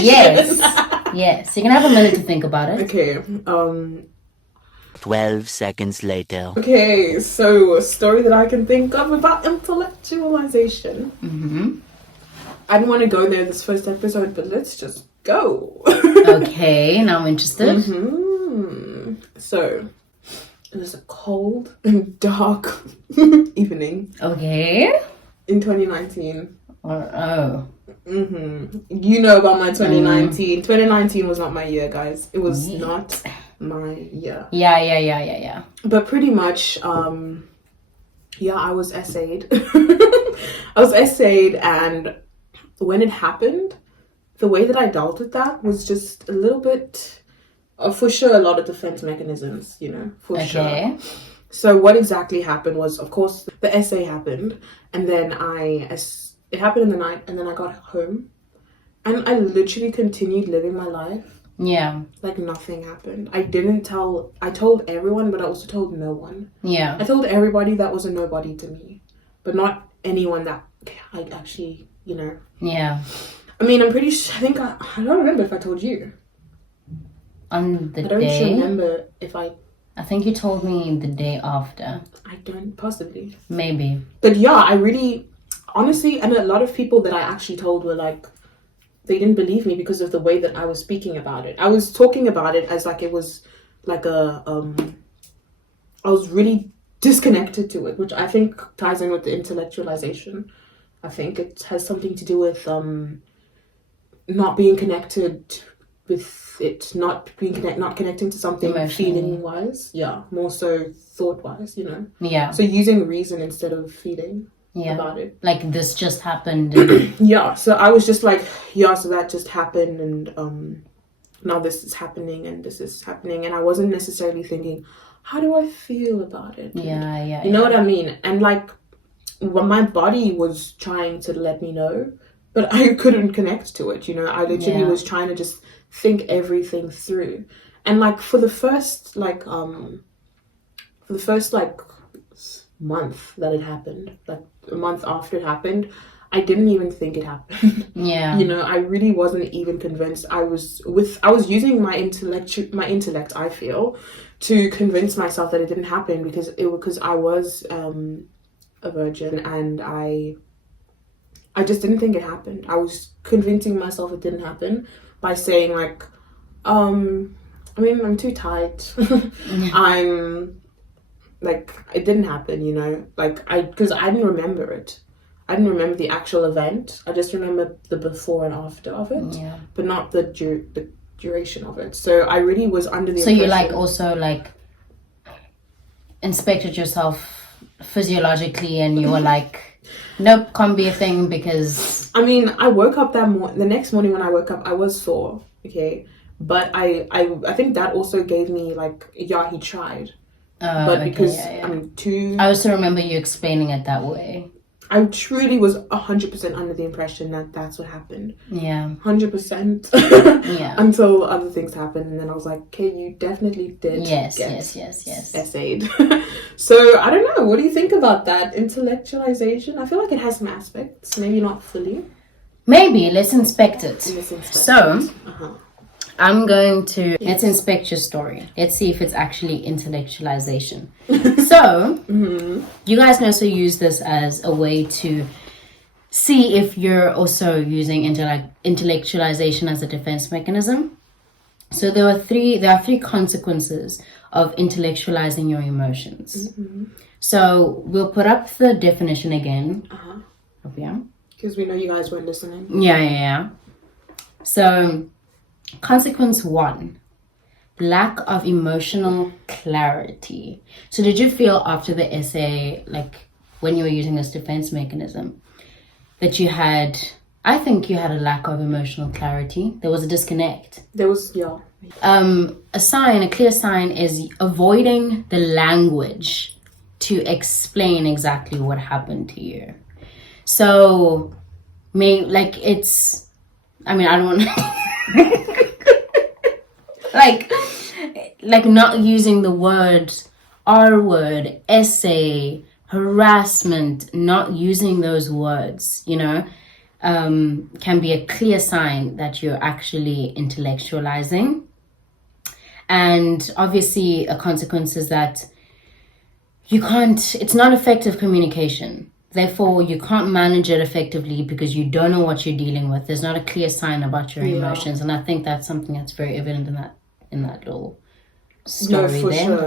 Yes. You can have a minute to think about it. Okay. 12 seconds later. Okay, so a story that I can think of about intellectualization. I didn't want to go there this first episode, but let's just go. Okay, now I'm interested. So, it was a cold and dark evening. Okay. In 2019. You know about my 2019. 2019 was not my year, guys. It was not my year. Yeah. But pretty much, I was essayed. And when it happened, the way that I dealt with that was just a little bit for sure, a lot of defense mechanisms, you know, for sure. Okay. So what exactly happened was, of course, the essay happened, and then it happened in the night, and then I got home, and I literally continued living my life. Yeah. Like nothing happened. I told everyone, but I also told no one. Yeah. I told everybody that was a nobody to me, but not anyone that I actually, you know. Yeah. I mean, I'm pretty sure, I don't remember if I told you. On the I don't day? remember if I think you told me the day after. I don't, possibly. Maybe. But yeah, I really, honestly, and a lot of people that I actually told were like, they didn't believe me because of the way that I was speaking about it. I was talking about it as like it was like I was really disconnected to it, which I think ties in with the intellectualization. I think it has something to do with not being connected with it, not connecting to something feeling wise. Yeah, more so thought wise, you know. Yeah. So using reason instead of feeling about it. Like this just happened. Yeah. So I was just like, yeah. So that just happened, and now this is happening, and this is happening, and I wasn't necessarily thinking, how do I feel about it? Yeah. You know what I mean? And like, my body was trying to let me know, but I couldn't connect to it. You know, I literally was trying to just think everything through, and like for the first month that it happened, like a month after it happened, I didn't even think it happened. Yeah. You know, I really wasn't even convinced. I was using my intellect, I feel, to convince myself that it didn't happen because I was a virgin, and I just didn't think it happened. I was convincing myself it didn't happen by saying like, I mean, I'm too tight. I'm like, it didn't happen, you know, like because I didn't remember it. I didn't remember the actual event. I just remember the before and after of it, but not the duration of it. So I really was under the impression. You like also like inspected yourself physiologically, and you were like, nope, can't be a thing because. I mean, I woke up the next morning when I woke up, I was sore, okay, but I think that also gave me like, yeah, he tried. But because I also remember you explaining it that way. I truly was 100% under the impression that that's what happened. Yeah. 100%. Yeah. Until other things happened, and then I was like, okay, you definitely did yes. essayed. So I don't know. What do you think about that intellectualization? I feel like it has some aspects, maybe not fully. Maybe let's inspect it. So. I'm going to, let's inspect your story. Let's see if it's actually intellectualization. So, you guys can also use this as a way to see if you're also using intellectualization as a defense mechanism. So there are three consequences of intellectualizing your emotions. So we'll put up the definition again. Yeah. Because we know you guys weren't listening. Yeah. So, consequence 1, lack of emotional clarity. So did you feel after the essay, like when you were using this defense mechanism, that I think you had a lack of emotional clarity? There was a disconnect. There was, yeah. A clear sign is avoiding the language to explain exactly what happened to you. So, I don't want to... like not using the words R word, essay, harassment, not using those words, you know, can be a clear sign that you're actually intellectualizing. And obviously a consequence is that it's not effective communication. Therefore, you can't manage it effectively because you don't know what you're dealing with. There's not a clear sign about your emotions. And I think that's something that's very evident in that little story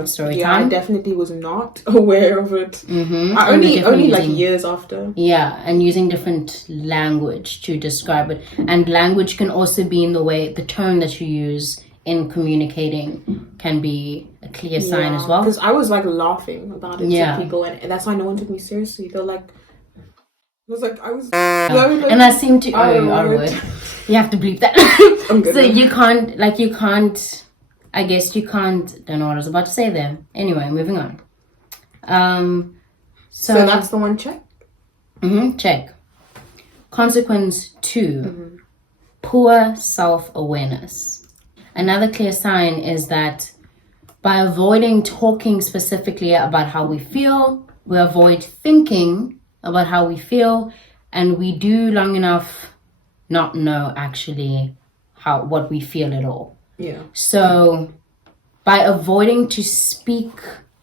story time. I definitely was not aware of it. Only like years after. Yeah, and using different language to describe it. And language can also be in the tone that you use in communicating can be a clear sign as well. Because I was like laughing about it to people, and that's why no one took me seriously. They're like, and I seem to you have to bleep that. I'm good. So you can't I guess you can't. Don't know what I was about to say there. Anyway, moving on. So that's the one check. Check. Consequence 2, poor self-awareness. Another clear sign is that by avoiding talking specifically about how we feel, we avoid thinking about how we feel, and we do long enough not know actually what we feel at all. Yeah. So by avoiding to speak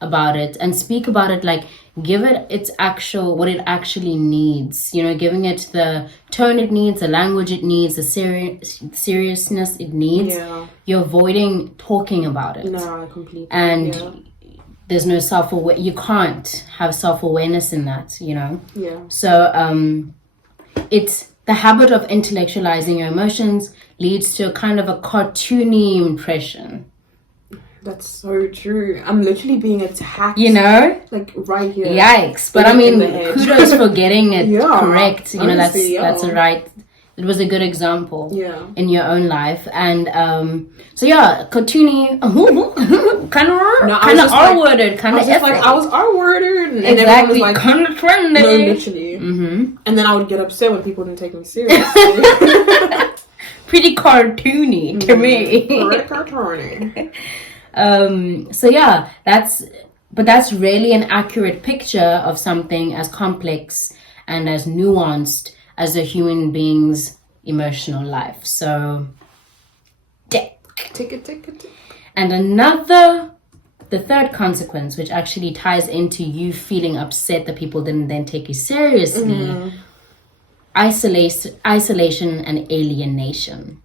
about it and speak about it, like give it its actual, what it actually needs, you know, giving it the tone it needs, the language it needs, the seriousness it needs. Yeah. You're avoiding talking about it. No, completely. And there's no self-awareness. You can't have self-awareness in that, you know. Yeah. So it's the habit of intellectualizing your emotions leads to a kind of a cartoony impression. That's so true. I'm literally being attacked. You know? Like right here. Yikes. But I mean, kudos for getting it correct. You know, honestly, that's a right. It was a good example in your own life. And so yeah, cartoony, kind of R-worded, kind of like, I was R-worded. And exactly, like, kind of trendy. No, literally. And then I would get upset when people didn't take me seriously. Pretty cartoony to me. Pretty cartoony. So yeah, that's really an accurate picture of something as complex and as nuanced as a human being's emotional life. So tick. And the third consequence, which actually ties into you feeling upset that people didn't then take you seriously, isolation and alienation.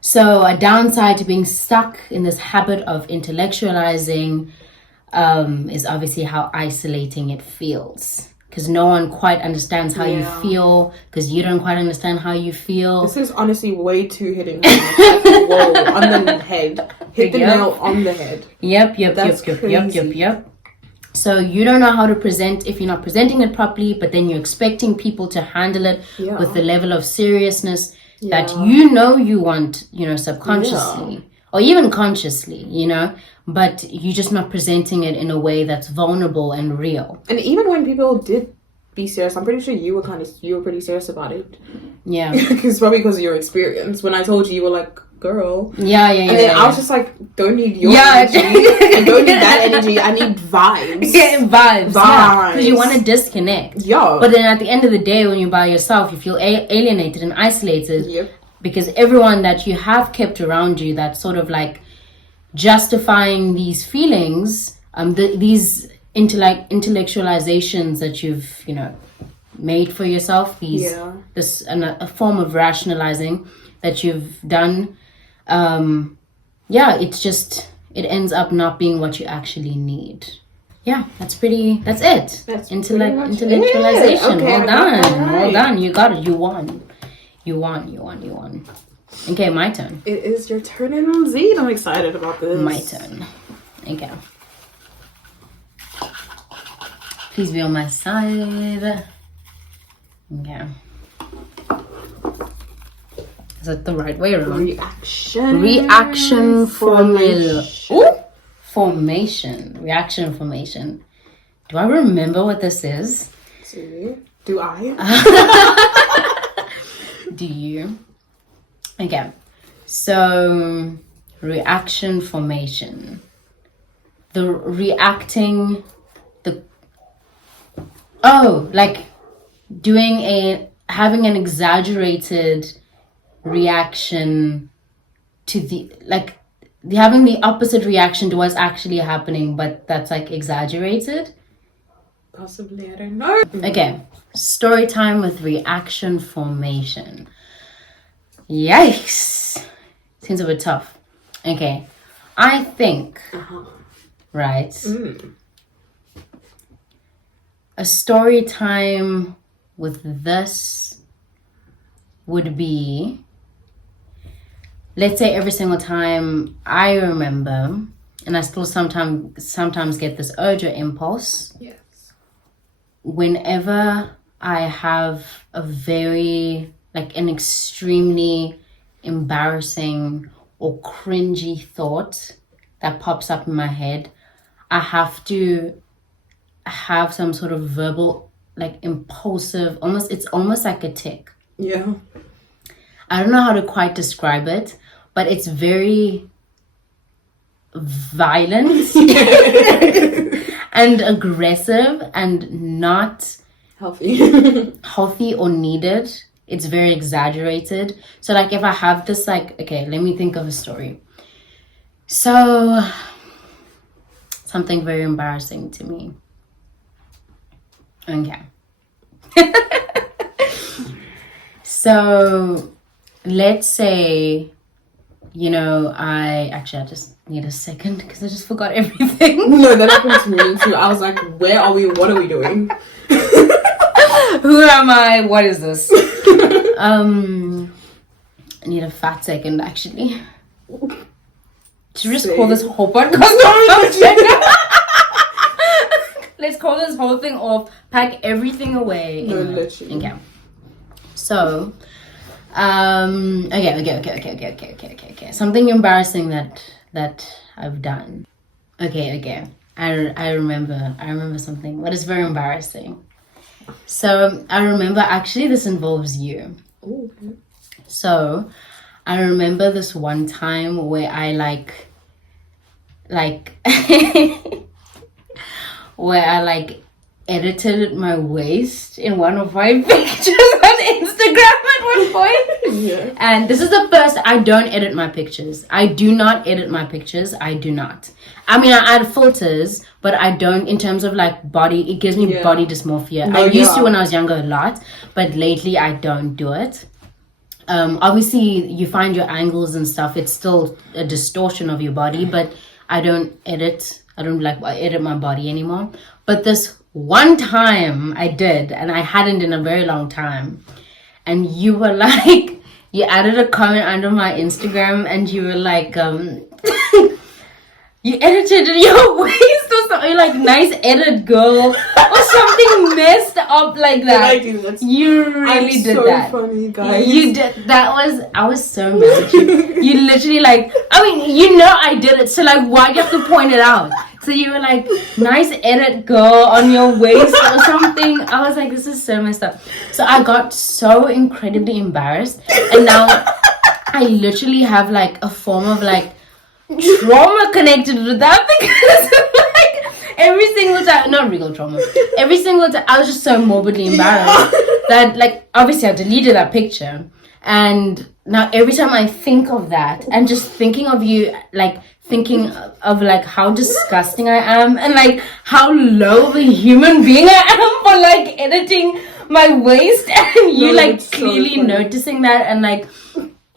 So a downside to being stuck in this habit of intellectualizing is obviously how isolating it feels. Because no one quite understands how you feel, because you don't quite understand how you feel. This is honestly way too hitting me. Whoa, on the head. Hit the nail on the head. Yep. So you don't know how to present if you're not presenting it properly, but then you're expecting people to handle it with the level of seriousness that you know you want, you know, subconsciously or even consciously, you know, but you're just not presenting it in a way that's vulnerable and real. And even when people did be serious, I'm pretty sure you were pretty serious about it. Yeah. Because probably because of your experience. When I told you, you were like, girl. Yeah. And then I was just like, don't need your energy. I don't need that energy. I need vibes. Yeah, vibes. Because you want to disconnect. Yeah. But then at the end of the day, when you're by yourself, you feel alienated and isolated. Yep. Because everyone that you have kept around you, that's sort of like justifying these feelings, these intellectualizations that you've, you know, made for yourself, a form of rationalizing that you've done. It ends up not being what you actually need. Yeah, that's it. That's intellectualization. Okay, well done. You got it. You won. Okay, my turn. It is your turn, and Z. I'm excited about this. My turn. Okay. Please be on my side. Okay. Is that the right way around? Reaction formation. Ooh! Formation. Reaction formation. Do I remember what this is? Do I? Do you? Okay. So, reaction formation. Having an exaggerated reaction to having the opposite reaction to what's actually happening, but that's like exaggerated. Possibly, I don't know. Okay, story time with reaction formation. Yikes, seems a bit tough. Okay, I think right. A story time with this would be, let's say every single time I remember, and I still sometimes get this urge or impulse. Yes. Whenever I have an extremely embarrassing or cringy thought that pops up in my head, I have to have some sort of verbal, like impulsive, it's almost like a tick. Yeah. I don't know how to quite describe it, but it's very violent and aggressive and not healthy or needed. It's very exaggerated. So like if I have this, like, okay, let me think of a story. So something very embarrassing to me. Okay. So let's say, you know, I just need a second because I just forgot everything. No, that happened to me too. I was like, where are we? What are we doing? Who am I? What is this? I need a fat second, actually. Should we just call this whole podcast off? Let's call this whole thing off. Pack everything away. No, literally. Okay. So, okay. Something embarrassing that I've done. Okay. I remember something. What is very embarrassing? So I remember, actually this involves you. Ooh. So I remember this one time where I where I edited my waist in one of my pictures on Instagram at one point. Yeah. And this is the first, I don't edit my pictures. I do not edit my pictures. I do not. I mean, I add filters, but I don't, in terms of like body, it gives me body dysmorphia. No, I used to when I was younger a lot, but lately I don't do it. Obviously you find your angles and stuff, it's still a distortion of your body, but I don't edit my body anymore. But this one time I did, and I hadn't in a very long time, and you were like, you added a comment under my Instagram and you were like, you edited your waist or something. You're like, nice edit, girl, or something messed up like that. I do. You really did so that. Funny, guys. You did. I was so mad at you. You literally I did it. So like, why do you have to point it out? So you were like, nice edit, girl, on your waist or something. I was like, this is so messed up. So I got so incredibly embarrassed, and now I literally have like a form of like trauma connected with that, because like every single time, not real trauma, every single time I was just so morbidly embarrassed that like obviously I deleted that picture, and now every time I think of that and just thinking of you, like thinking of like how disgusting I am and like how low of a human being I am for like editing my waist, and you clearly noticing that, and like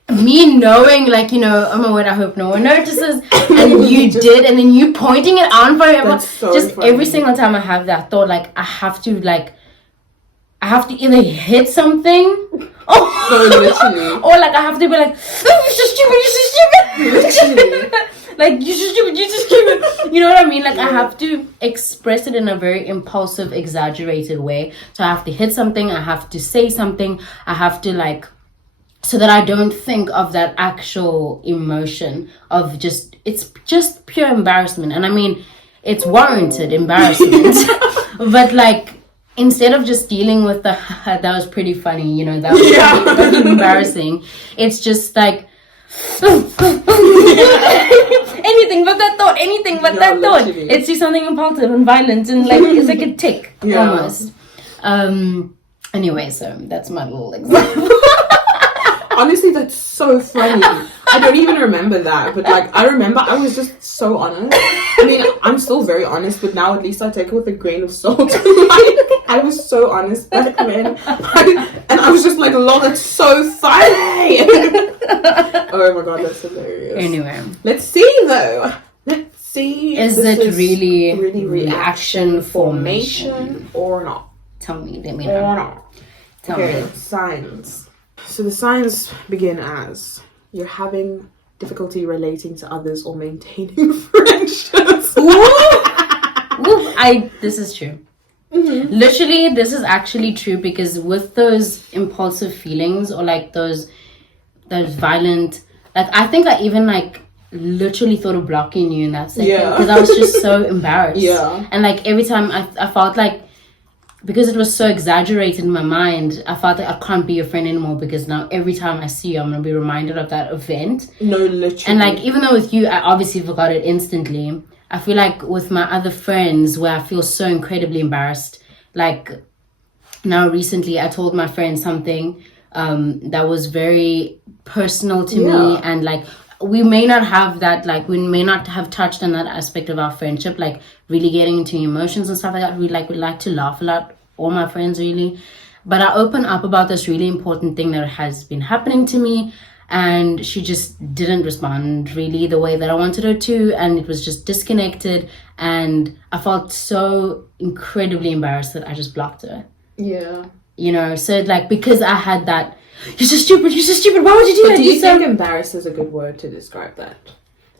me knowing, like, you know, oh my word, I hope no one notices, and you did, and then you pointing it out for everyone. Just funny. Every single time I have that thought, like I have to either hit something or like I have to be like, oh, you're so stupid, like you're so stupid, you know what I mean? Like I have to express it in a very impulsive, exaggerated way. So I have to hit something, I have to say something, I have to like, so that I don't think of that actual emotion of it's just pure embarrassment. And I mean, it's warranted embarrassment. But like, instead of just dealing with that was pretty funny, you know, that was pretty embarrassing, it's just like, anything but that thought. It's just something impulsive and violent, and like, it's like a tick, almost. Anyway, so that's my little example. Honestly, that's so funny. I don't even remember that, but like I remember I was just so honest. I mean, I'm still very honest, but now at least I take it with a grain of salt. Like, I was so honest back then, and I was just like, "Lol, that's so funny." Oh my god, that's hilarious. Anyway, let's see though. Let's see. Is it really reaction formation or not? Tell me. Let me know. Or not. Tell me. Signs. So the signs begin as you're having difficulty relating to others or maintaining friendships. This is true. Mm-hmm. Literally, this is actually true, because with those impulsive feelings or like those violent Like, I think I even, like, literally thought of blocking you in that second. Yeah. Because I was just so embarrassed. Yeah. And, like, every time I felt like, because it was so exaggerated in my mind, I felt like I can't be your friend anymore, because now every time I see you, I'm going to be reminded of that event. No, literally. And, like, even though with you, I obviously forgot it instantly, I feel like with my other friends, where I feel so incredibly embarrassed, like, now recently I told my friend something that was very personal to me, and, like, we may not have that, like, we may not have touched on that aspect of our friendship, like, really getting into emotions and stuff like that. We like to laugh a lot, all my friends, really. But I open up about this really important thing that has been happening to me, and she just didn't respond really the way that I wanted her to, and it was just disconnected, and I felt so incredibly embarrassed that I just blocked her. Yeah. You know, so, like, because I had that, you're so stupid, why would you do that? Do you think embarrassed is a good word to describe that?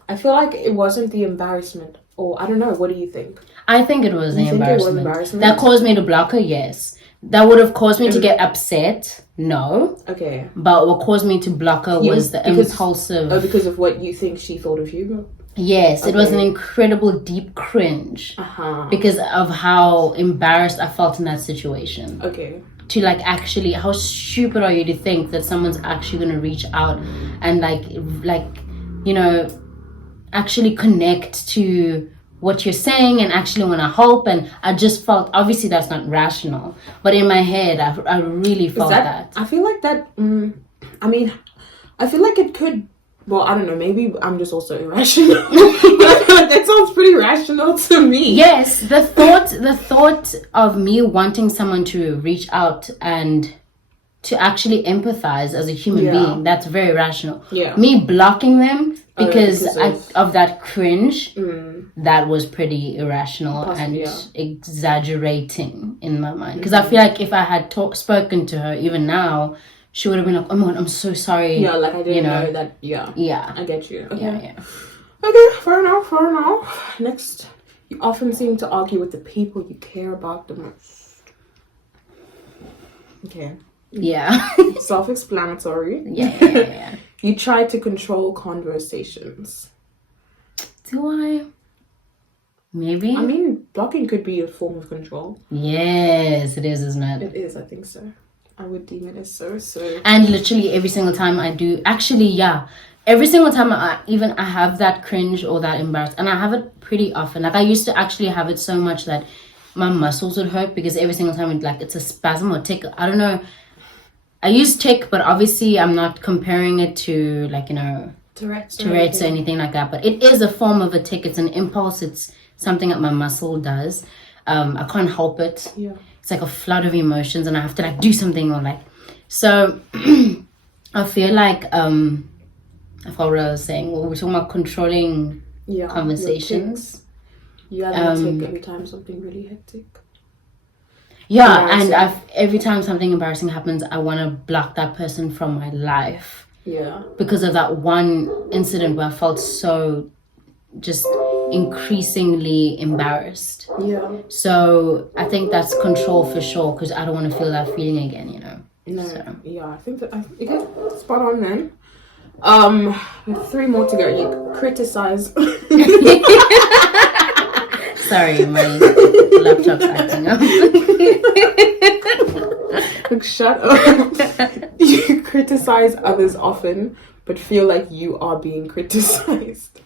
I feel like it wasn't the embarrassment, or I don't know, what do you think? I think it was the embarrassment. embarrassment That caused me to block her, yes. That would have caused me to get upset, no. Okay. But what caused me to block her was the impulsive... Oh, because of what you think she thought of you? Yes, it was an incredible deep cringe. Because of how embarrassed I felt in that situation. Okay. To, like, actually, how stupid are you to think that someone's actually going to reach out and, like, you know, actually connect to what you're saying and actually want to help. And I just felt, obviously that's not rational, but in my head I really felt that. I feel like that, I mean, I feel like it could, well, I don't know, maybe I'm just also irrational. That sounds pretty rational to me. Yes, the thought of me wanting someone to reach out and to actually empathize as a human being, that's very rational. Yeah. Me blocking them because of that cringe, that was pretty irrational and exaggerating in my mind. Because I feel like if I had spoken to her even now, she would have been like, oh my God, I'm so sorry. Yeah, like I didn't know that. Yeah. I get you. Okay. Yeah. Okay, fair enough. Next, you often seem to argue with the people you care about the most. Okay. Yeah. Self-explanatory. Yeah. You try to control conversations. Do I? Maybe. I mean, blocking could be a form of control. Yes, it is, isn't it? It is, I think so. I would deem it as so. And literally every single time I do, actually, yeah. Every single time I have that cringe or that embarrassed, and I have it pretty often. Like, I used to actually have it so much that my muscles would hurt because every single time it's a spasm or tick. I don't know. I use tick, but obviously I'm not comparing it to, like, you know, Tourette's or anything like that. But it is a form of a tick. It's an impulse. It's something that my muscle does. I can't help it. Yeah. It's like a flood of emotions, and I have to, like, do something or, like, so I feel like I forgot what I was saying. We were talking about controlling conversations. You have to take every time something really hectic. Yeah, and every time something embarrassing happens, I want to block that person from my life. Yeah. Because of that one incident where I felt so just increasingly embarrassed. Yeah. So I think that's control for sure, because I don't want to feel that feeling again, you know. No. So. Yeah, I think that okay, spot on then. We have 3 more to go. You criticize. Sorry, my laptop's acting up. Look, shut up. You criticize others often, but feel like you are being criticized.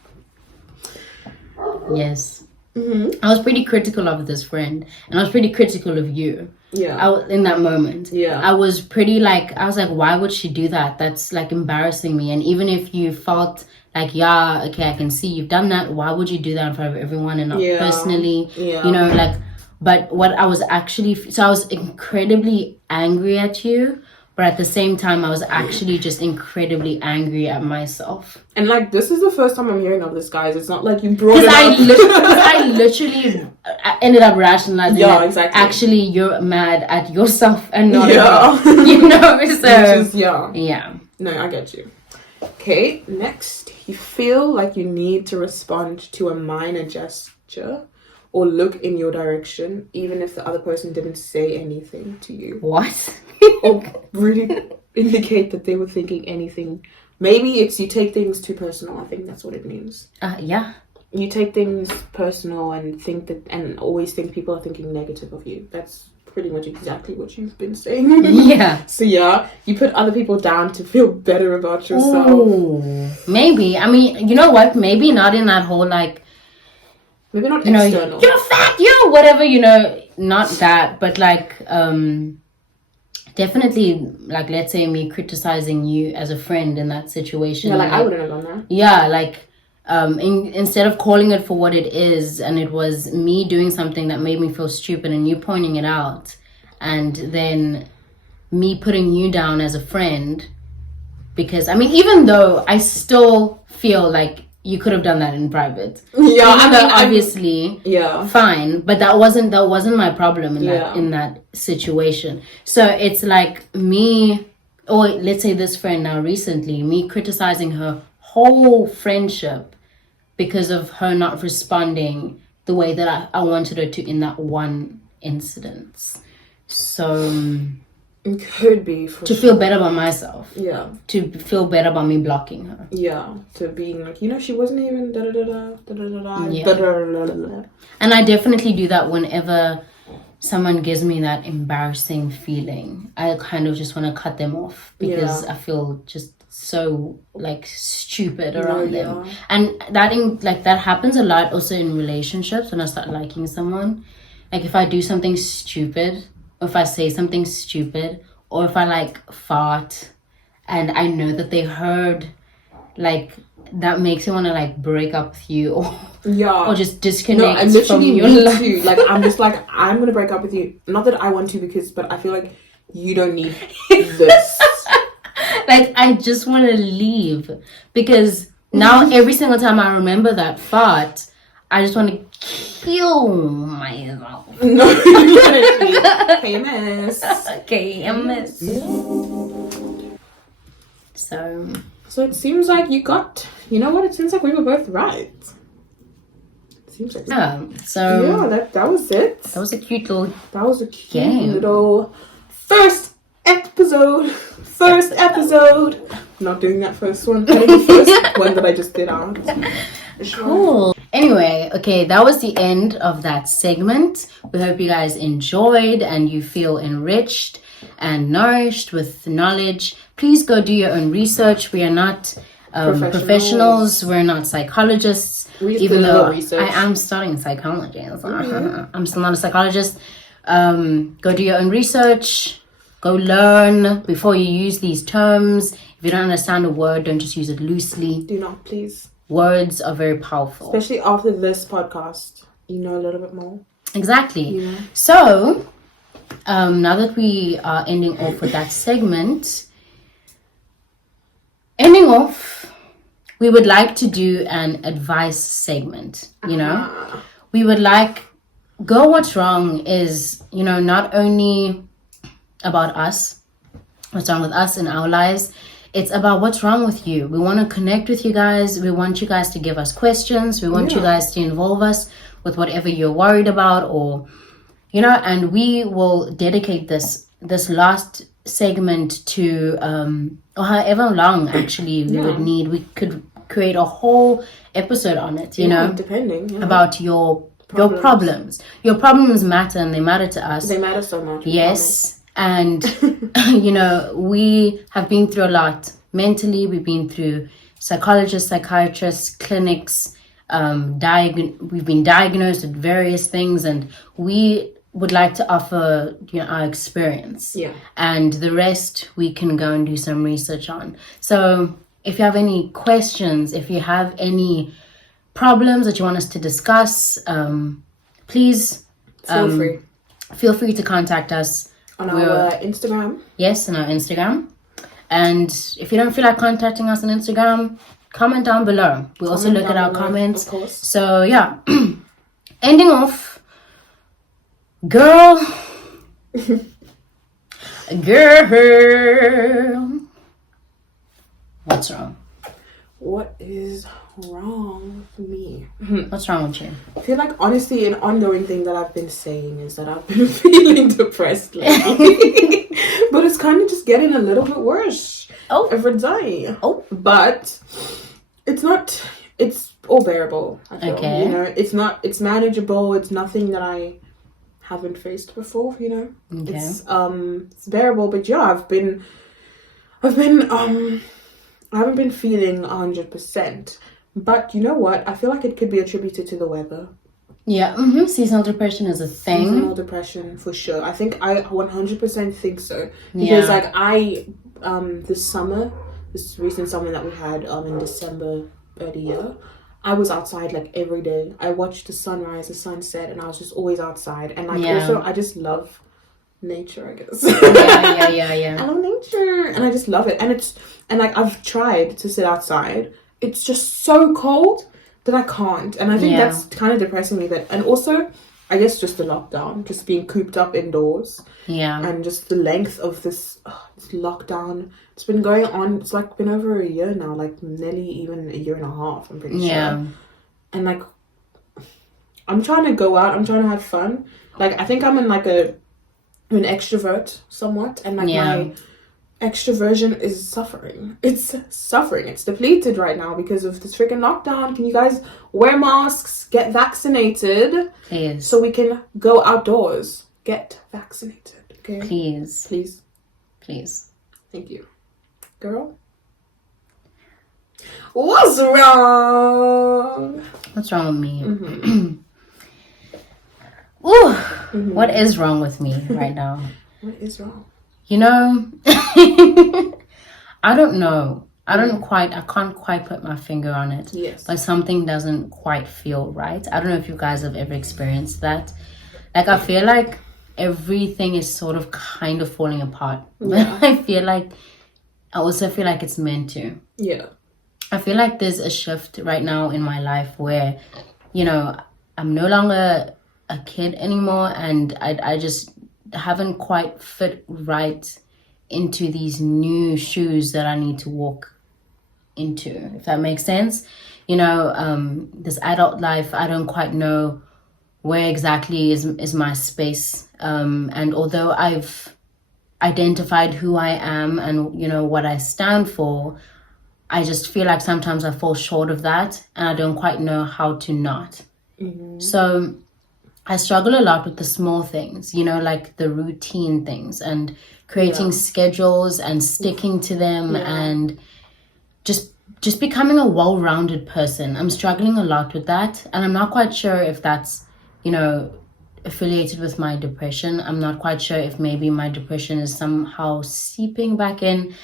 Yes. I was pretty critical of this friend, and I was pretty critical of you. Yeah. I was in that moment. Yeah. I was like, why would she do that? That's, like, embarrassing me. And even if you felt like, yeah, okay, I can see you've done that, why would you do that in front of everyone and not personally? Yeah. You know, like, but what I was actually, so I was incredibly angry at you, but at the same time, I was actually just incredibly angry at myself. And, like, this is the first time I'm hearing of this, guys. It's not like you brought it up. I literally ended up rationalizing that. Exactly. Actually, you're mad at yourself and not at her. You know? So, yeah. No, I get you. Okay, next. You feel like you need to respond to a minor gesture or look in your direction, even if the other person didn't say anything to you. What? Or really indicate that they were thinking anything maybe it's you take things too personal. I think that's what it means. Yeah. You take things personal and think that, and always think people are thinking negative of you. That's pretty much exactly what you've been saying. Yeah. So yeah, you put other people down to feel better about yourself. Ooh, maybe. I mean, you know what? Maybe not in that whole like, maybe not you know, external. you're fat, you whatever, you know, not that, but like definitely like, let's say me criticizing you as a friend in that situation. Yeah, like I wouldn't have done that. Yeah, like instead of calling it for what it is, and it was me doing something that made me feel stupid and you pointing it out, and then me putting you down as a friend, because I mean, even though I still feel like you could have done that in private. Yeah, I mean, obviously, yeah, fine, but that wasn't my problem in that situation. So it's like me, or let's say this friend now recently, me criticizing her whole friendship because of her not responding the way that I wanted her to in that one incident. So it could be to feel better about myself. Yeah. To feel better about me blocking her. Yeah. To being like, you know, she wasn't even da da da da da da da yeah. da da da da. And I definitely do that whenever someone gives me that embarrassing feeling. I kind of just want to cut them off because I feel just so like stupid around them. And that happens a lot also in relationships. When I start liking someone, like if I do something stupid, or if I say something stupid, or if I like fart and I know that they heard, like that makes me want to like break up with you or just disconnect from your life. Too. Like I'm just like, I'm gonna break up with you, not that I want to, but I feel like you don't need this. Like I just want to leave, because now every single time I remember that fart, I just want to kill myself. No, KMS. KMS. So it seems like you got, you know what? It seems like we were both right. It seems like that was it. That was a cute little. That was a cute game. Little first episode. I'm not doing that first one. The first one that I just did out. Cool. Anyway, okay, that was the end of that segment. We hope you guys enjoyed and you feel enriched and nourished with knowledge. Please go do your own research. We are not professionals. We're not psychologists. Even though I am studying psychology. I'm still not a psychologist. Go do your own research. Go learn before you use these terms. If you don't understand a word, don't just use it loosely. Do not, please. Words are very powerful. Especially after this podcast. You know a little bit more. Exactly. Yeah. So, now that we are ending off with that segment, we would like to do an advice segment, you know? We would like, Girl What's Wrong is, you know, not only about us, what's wrong with us in our lives, it's about what's wrong with you. We want to connect with you guys. We want you guys to give us questions. We want you guys to involve us with whatever you're worried about, or, you know, and we will dedicate this last segment to, or however long actually we would need. We could create a whole epised on it, you know, depending about your problems. Your problems matter, and they matter to us. They matter so much. Yes. And, you know, we have been through a lot mentally. We've been through psychologists, psychiatrists, clinics. We've been diagnosed with various things, and we would like to offer, you know, our experience. Yeah. And the rest we can go and do some research on. So if you have any questions, if you have any problems that you want us to discuss, please feel free to contact us. On our Instagram. Yes, on our Instagram. And if you don't feel like contacting us on Instagram, comment down below. We also look at our comments. Of course. So, yeah. Ending off. Girl. What's wrong? What is wrong with me? What's wrong with you? I feel like, honestly, an ongoing thing that I've been saying is that I've been feeling depressed lately. But it's kind of just getting a little bit worse. every day. Oh. But it's not, it's all bearable, I feel. Okay. You know, it's manageable. It's nothing that I haven't faced before, you know. Okay. It's bearable, but yeah, I haven't been feeling 100%. But you know what? I feel like it could be attributed to the weather. Yeah, seasonal depression is a thing. Seasonal depression, for sure. I think I 100% think so. Because, like, this recent summer that we had in December earlier, I was outside, like, every day. I watched the sunrise, the sunset, and I was just always outside. And, like, also, I just love nature, I guess. Yeah. I love nature, and I just love it. And like, I've tried to sit outside. It's just so cold that I can't, and I think that's kind of depressing me. And also, I guess just the lockdown, just being cooped up indoors, and just the length of this lockdown. It's been going on. It's like been over a year now, like nearly even a year and a half. I'm pretty sure. And like, I'm trying to go out. I'm trying to have fun. Like, I think I'm in like an extrovert somewhat, and like my extroversion is suffering. It's suffering. It's depleted right now because of this freaking lockdown. Can you guys wear masks, get vaccinated, please, so we can go outdoors? Get vaccinated, okay? Please. Thank you, girl. What's wrong? What's wrong with me? What is wrong with me right now? What is wrong? You know, I don't know. I can't quite put my finger on it. Yes. But something doesn't quite feel right. I don't know if you guys have ever experienced that. Like, I feel like everything is sort of kind of falling apart. Yeah. I also feel like it's meant to. Yeah. I feel like there's a shift right now in my life where, you know, I'm no longer a kid anymore, and I just haven't quite fit right into these new shoes that I need to walk into, if that makes sense. You know, this adult life, I don't quite know where exactly is my space. And although I've identified who I am and, you know, what I stand for, I just feel like sometimes I fall short of that, and I don't quite know how to not. So I struggle a lot with the small things, you know, like the routine things, and creating schedules and sticking to them, and just becoming a well-rounded person. I'm struggling a lot with that, and I'm not quite sure if that's, you know, affiliated with my depression. I'm not quite sure if maybe my depression is somehow seeping back in.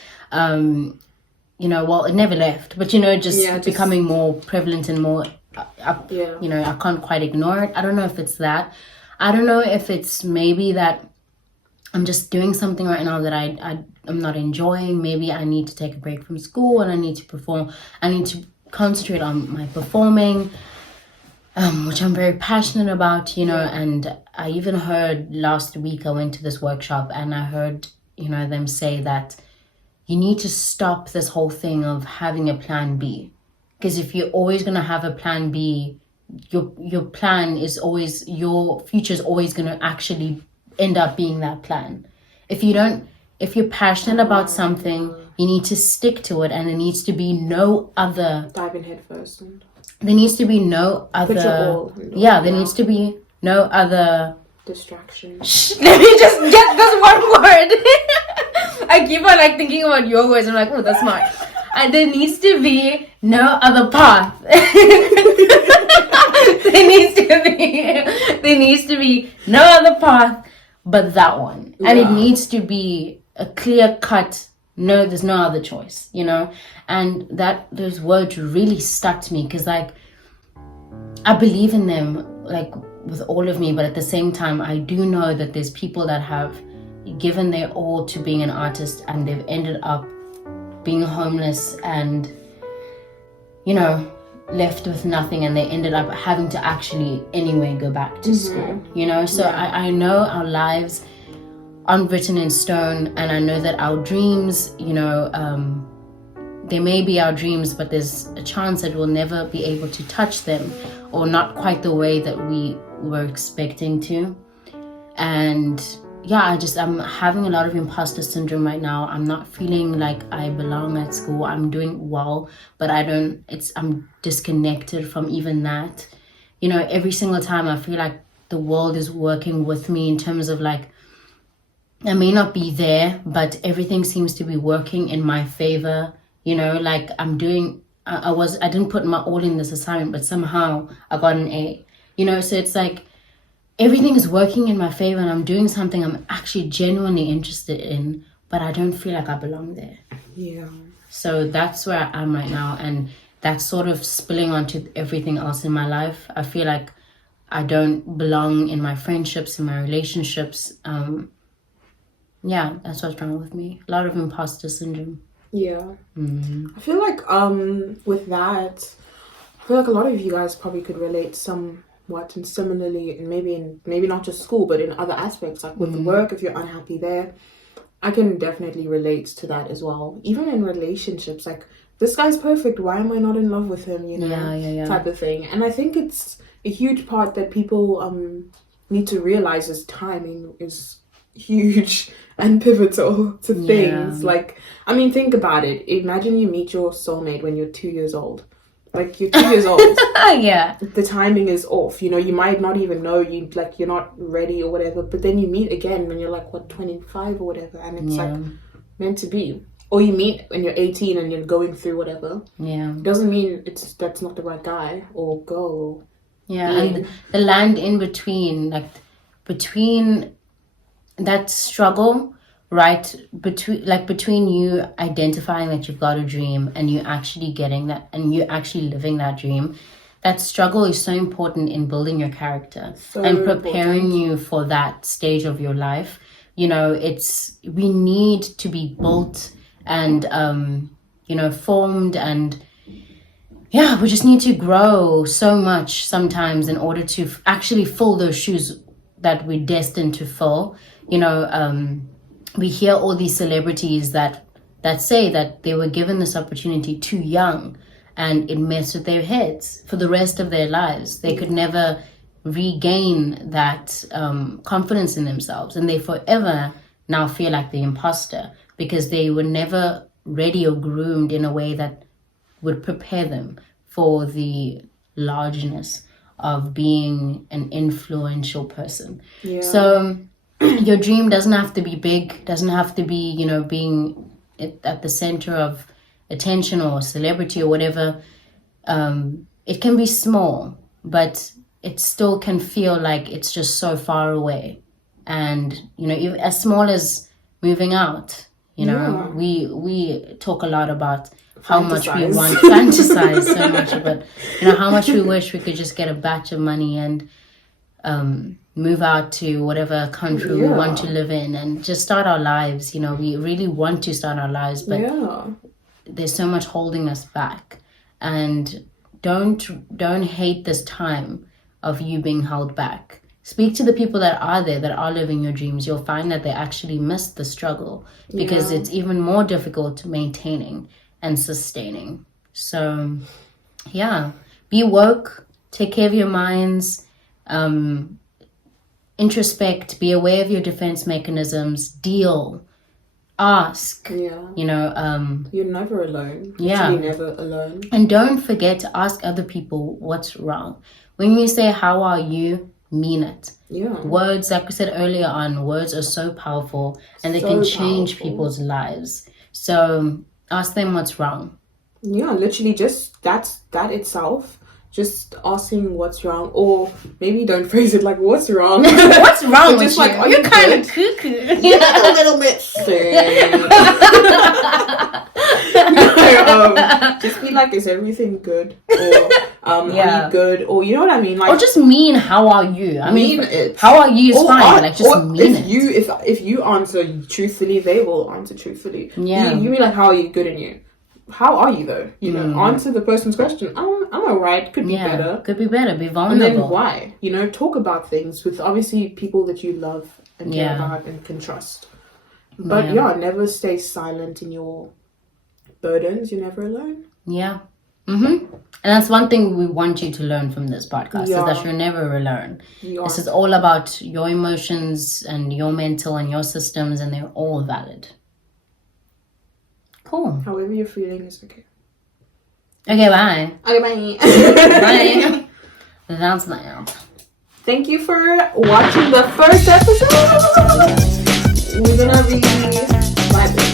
You know, well, it never left, but, you know, just becoming more prevalent and more you know, I can't quite ignore it. I don't know if it's that. I don't know if it's maybe that I'm just doing something right now that I'm not enjoying. Maybe I need to take a break from school and I need to perform. I need to concentrate on my performing, which I'm very passionate about, you know. And I even heard last week, I went to this workshop and I heard, you know, them say that you need to stop this whole thing of having a plan B. Because if you're always going to have a plan B, your plan is always, your future is always going to actually end up being that plan. If you're passionate about something, you need to stick to it, and there needs to be no other... Dive in head first. There needs to be no other... there needs to be no other... distraction. Let me just get this one word. I keep on like thinking about your words. I'm like, oh, that's smart. And there needs to be no other path. There needs to be no other path but that one. And it needs to be a clear cut, no, there's no other choice, you know? And those words really stuck to me, because like, I believe in them like with all of me, but at the same time, I do know that there's people that have given their all to being an artist and they've ended up being homeless and, you know, left with nothing, and they ended up having to actually anyway go back to school, you know? So I know our lives aren't written in stone, and I know that our dreams, you know, they may be our dreams, but there's a chance that we'll never be able to touch them, or not quite the way that we were expecting to. And, I'm having a lot of imposter syndrome right now. I'm not feeling like I belong at school. I'm doing well, but I'm disconnected from even that. Every single time I feel like the world is working with me in terms of like, I may not be there, but everything seems to be working in my favor. Like I didn't put my all in this assignment, but somehow I got an A. So it's like everything is working in my favor and I'm doing something I'm actually genuinely interested in, but I don't feel like I belong there. Yeah. So that's where I am right now, and that's sort of spilling onto everything else in my life. I feel like I don't belong in my friendships, in my relationships. That's what's wrong with me. A lot of imposter syndrome. Yeah. I feel like with that, I feel like a lot of you guys probably could relate somewhat and similarly, and maybe not just school, but in other aspects, like with work, if you're unhappy there. I can definitely relate to that as well. Even in relationships, like, this guy's perfect, why am I not in love with him, type of thing. And I think it's a huge part that people need to realize is timing is huge and pivotal to things. Like, I mean, think about it. Imagine you meet your soulmate when you're 2 years old. Like, you're 2 years old. Yeah. The timing is off. You might not even know you're not ready or whatever. But then you meet again when you're like, 25 or whatever. And it's like meant to be. Or you meet when you're 18 and you're going through whatever. Yeah. Doesn't mean that's not the right guy or girl. Yeah. And the land in between, like between that struggle, right, between you identifying that you've got a dream and you actually getting that and you actually living that dream, that struggle is so important in building your character and preparing you for that stage of your life. We need to be built and formed, and we just need to grow so much sometimes in order to actually fill those shoes that we're destined to fill. We hear all these celebrities that say that they were given this opportunity too young, and it messed with their heads for the rest of their lives. They could never regain that confidence in themselves, and they forever now feel like the imposter because they were never ready or groomed in a way that would prepare them for the largeness of being an influential person. Yeah. So your dream doesn't have to be big, doesn't have to be, being at the center of attention or celebrity or whatever. It can be small, but it still can feel like it's just so far away. And, even as small as moving out, we talk a lot about how much we want fantasize so much, but how much we wish we could just get a batch of money and move out to whatever country we want to live in and just start our lives. We really want to start our lives, but there's so much holding us back. And don't hate this time of you being held back. Speak to the people that are there, that are living your dreams. You'll find that they actually miss the struggle because it's even more difficult maintaining and sustaining. So, be woke, take care of your minds, introspect, be aware of your defense mechanisms, deal, ask. You're never alone. You're never alone. And don't forget to ask other people what's wrong. When you say, how are you? Mean it. Words, like we said earlier on, words are so powerful and they can change people's lives. So ask them what's wrong. Literally just that itself, just asking what's wrong, or maybe don't phrase it like what's wrong. What's wrong with just you? Like, you're kind of cuckoo. You're a little bit sick. Just be like, is everything good? Or are you good? Or you know what I mean? Like, or just mean, how are you? I mean it. How are you is fine. Like, just mean it. If you answer truthfully, they will answer truthfully. You mean like, how are you? Good in you. How are you though? Answer the person's question. I'm alright. Could be better. Could be better. Be vulnerable. And then why? Talk about things with obviously people that you love and care about and can trust. But never stay silent in your burdens. You're never alone. Yeah. Mm-hmm. And that's one thing we want you to learn from this podcast is that you're never alone. This is all about your emotions and your mental and your systems, and they're all valid. Cool. However you're feeling is okay. Okay, bye. Okay, bye. Bye. That's that. Thank you for watching the first episode. We're gonna be vibing.